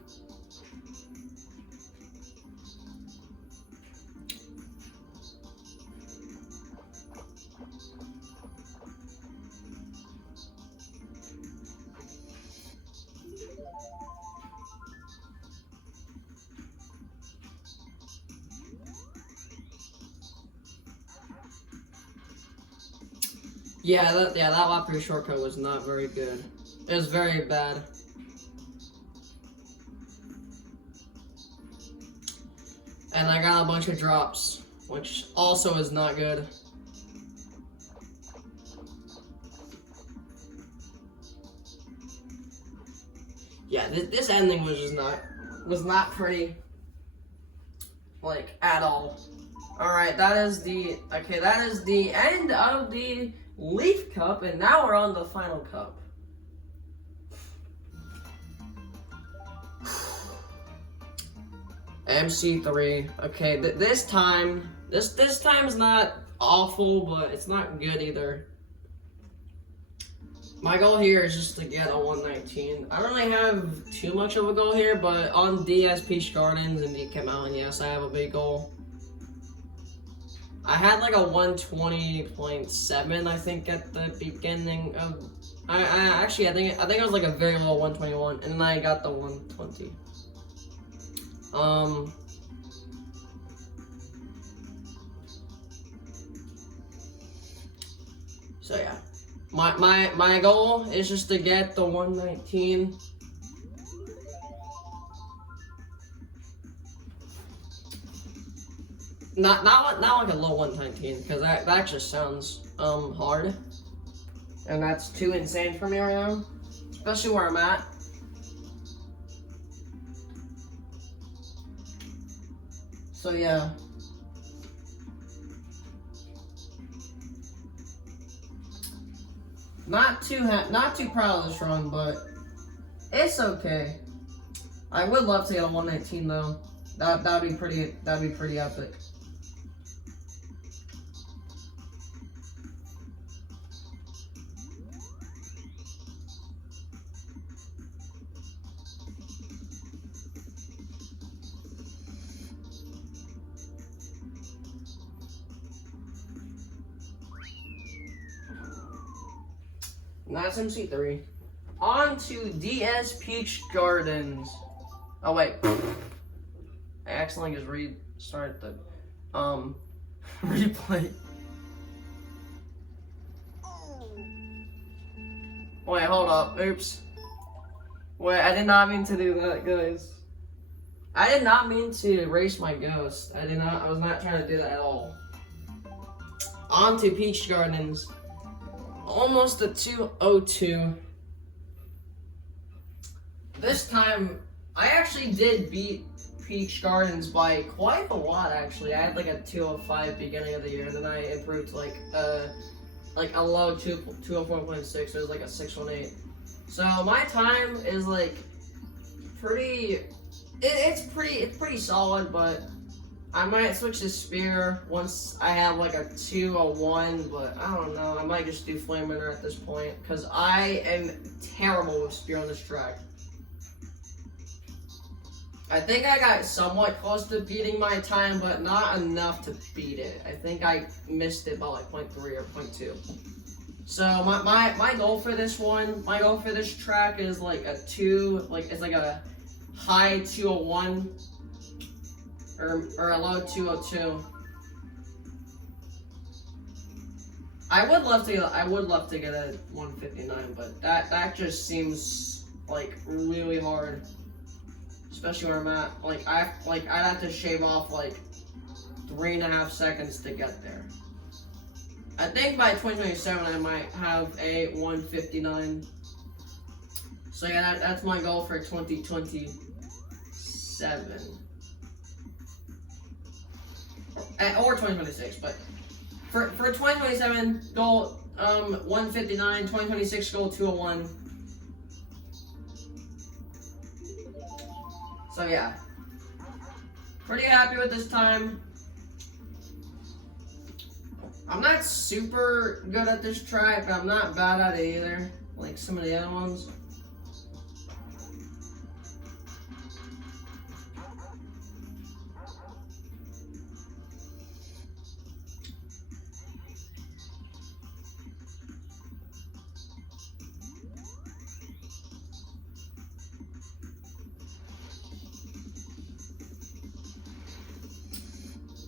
Yeah, that lap 3 shortcut was not very good. It was very bad. And I got a bunch of drops, which also is not good. Yeah, this ending was just not pretty, like, at all. Alright, that is the end of the Leaf Cup, and now we're on the final cup. MC3. Okay, this time is not awful, but it's not good either. My goal here is just to get a 119. I don't really have too much of a goal here, but on DS Peach Gardens and DK Mountain, yes, I have a big goal. I had like a 120.7, I think, at the beginning of. I think it was like a very low 121, and then I got the 120. So yeah, my goal is just to get the 119. Not like a low 119, because that just sounds hard, and that's too insane for me right now, especially where I'm at. So yeah. Not too proud of this run, but it's okay. I would love to get a 119 though. That'd be pretty epic. And that's MC3. On to DS Peach Gardens. Oh wait. I accidentally just restarted the replay. Wait, hold up. Oops. Wait, I did not mean to do that, guys. I did not mean to erase my ghost. I was not trying to do that at all. On to Peach Gardens. Almost a 202. This time, I actually did beat Peach Gardens by quite a lot, actually. I had like a 205 beginning of the year, and then I improved to like a low 204.6. It was like a 618. So my time is like pretty. It's pretty solid, but I might switch to Spear once I have like a 201, but I don't know. I might just do Flame Winter at this point, because I am terrible with Spear on this track. I think I got somewhat close to beating my time, but not enough to beat it. I think I missed it by like 0.3 or 0.2. So my goal for this track is like it's like a high 201. or a low 202. I would love to get a 159, but that just seems like really hard, especially where I'm at. I'd have to shave off like 3.5 seconds to get there. I think by 2027 I might have a 159. So yeah, that's my goal for 2027. Or 2026, but for 2027 goal 159, 2026 goal 201. So yeah, pretty happy with this time. I'm not super good at this track, but I'm not bad at it either, like some of the other ones.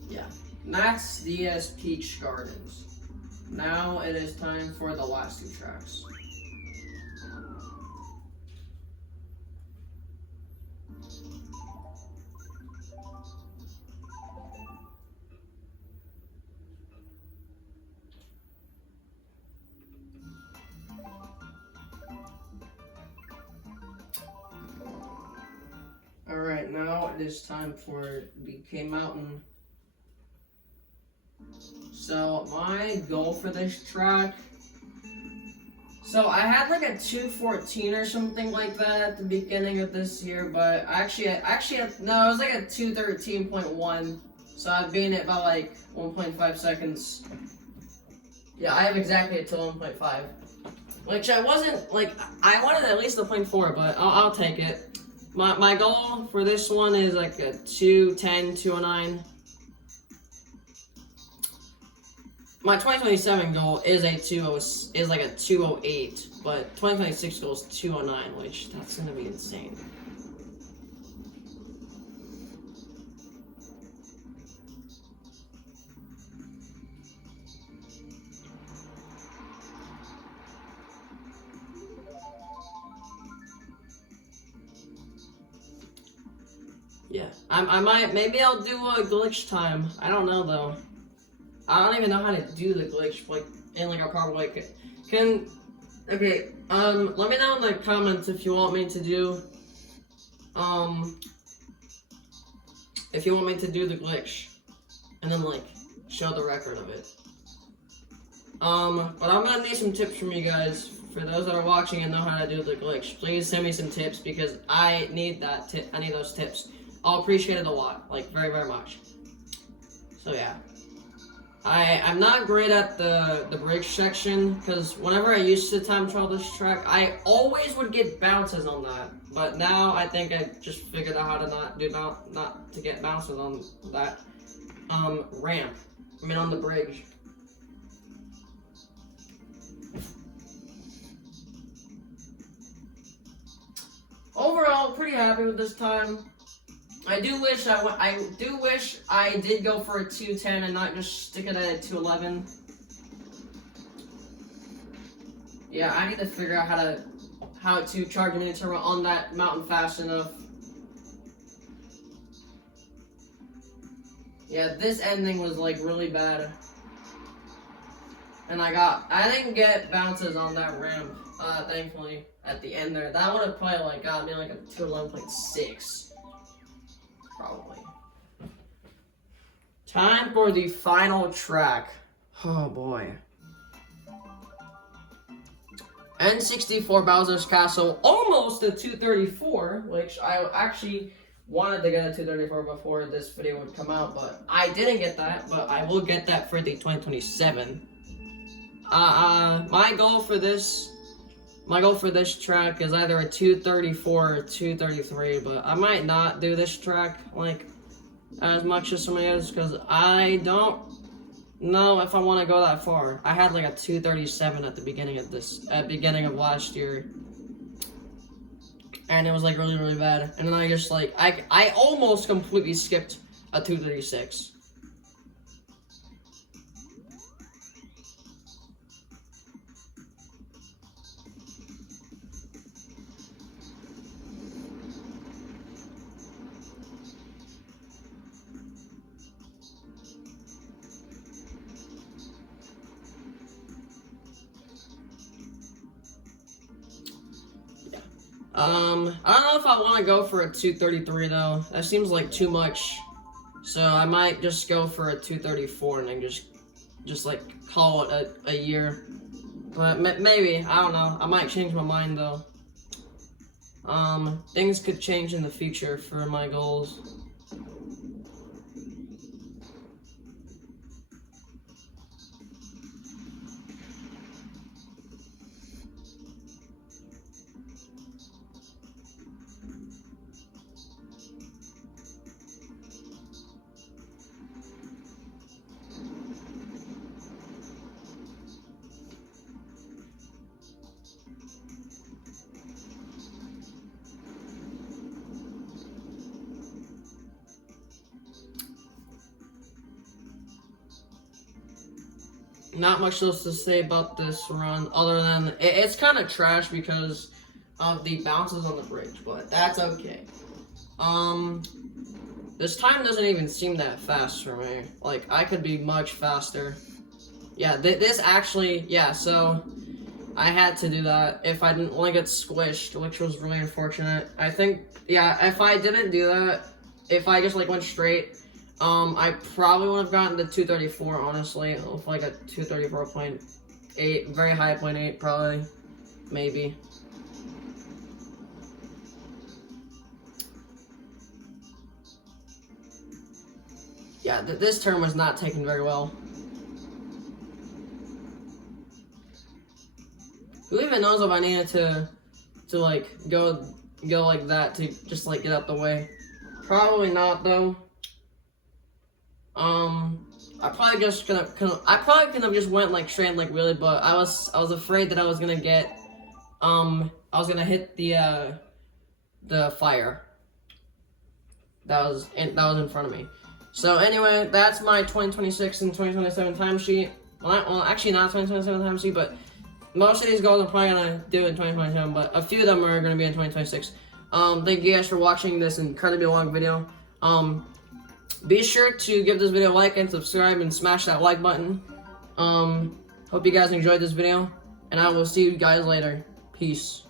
Yeah, that's DS Peach Gardens. Now it is time for the last two tracks. Alright, now it is time for BK Mountain. So my goal for this track, so I had like a 214 or something like that at the beginning of this year, but actually no, it was like a 213.1. So I've beaten it by like 1.5 seconds. Yeah, I have exactly until 1.5, which I wasn't like, I wanted at least a 0.4, but I'll take it. My goal for this one is like a 210, 209. My 2027 goal is like a 208, but 2026 goal is 209, which that's gonna be insane. Yeah, maybe I'll do a glitch time. I don't know though. I don't even know how to do the glitch like in like a proper way. Okay, let me know in the comments if you want me to do the glitch and then like show the record of it. But I'm gonna need some tips from you guys. For those that are watching and know how to do the glitch, please send me some tips because I need I need those tips. I'll appreciate it a lot, like very, very much. So yeah. I'm not great at the bridge section because whenever I used to time trial this track, I always would get bounces on that. But now I think I just figured out how to not to get bounces on that ramp. I mean on the bridge. Overall, pretty happy with this time. I do wish I did go for a 210 and not just stick it at a 211. Yeah, I need to figure out how to charge a mini turbo on that mountain fast enough. Yeah, this ending was like really bad. And I didn't get bounces on that ramp, thankfully, at the end there. That would have probably like got me like a 211.6. Probably. Time for the final track. Oh boy. N64 Bowser's Castle, almost a 234, which I actually wanted to get a 234 before this video would come out, but I didn't get that, but I will get that for the 2027. My goal for this track is either a 234 or 233, but I might not do this track like as much as some of the others because I don't know if I want to go that far. I had like a 237 at the beginning of last year, and it was like really, really bad. And then I just like I almost completely skipped a 236. I don't know if I want to go for a 233 though. That seems like too much. So I might just go for a 234 and then just like call it a year. But maybe, I don't know. I might change my mind though. Things could change in the future for my goals. Not much else to say about this run other than it's kind of trash because of the bounces on the bridge, but that's okay. This time doesn't even seem that fast for me. Like, I could be much faster. Yeah, this actually, yeah, so I had to do that if I didn't want to get squished, which was really unfortunate. I think, yeah, if I didn't do that, if I just, like, went straight, I probably would have gotten the 234, honestly, with like a 234.8, very high 0.8, probably, maybe. Yeah, this turn was not taken very well. Who even knows if I needed to like go like that to just like get out the way? Probably not though. I probably could have just went like straight and like really, but I was afraid that I was gonna get I was gonna hit the fire that was in front of me. So anyway, that's my 2026 and 2027 timesheet. Well, actually not 2027 timesheet, but most of these goals I'm probably gonna do in 2027, but a few of them are gonna be in 2026. Thank you guys for watching this incredibly long video. Be sure to give this video a like and subscribe and smash that like button. Hope you guys enjoyed this video, and I will see you guys later. Peace.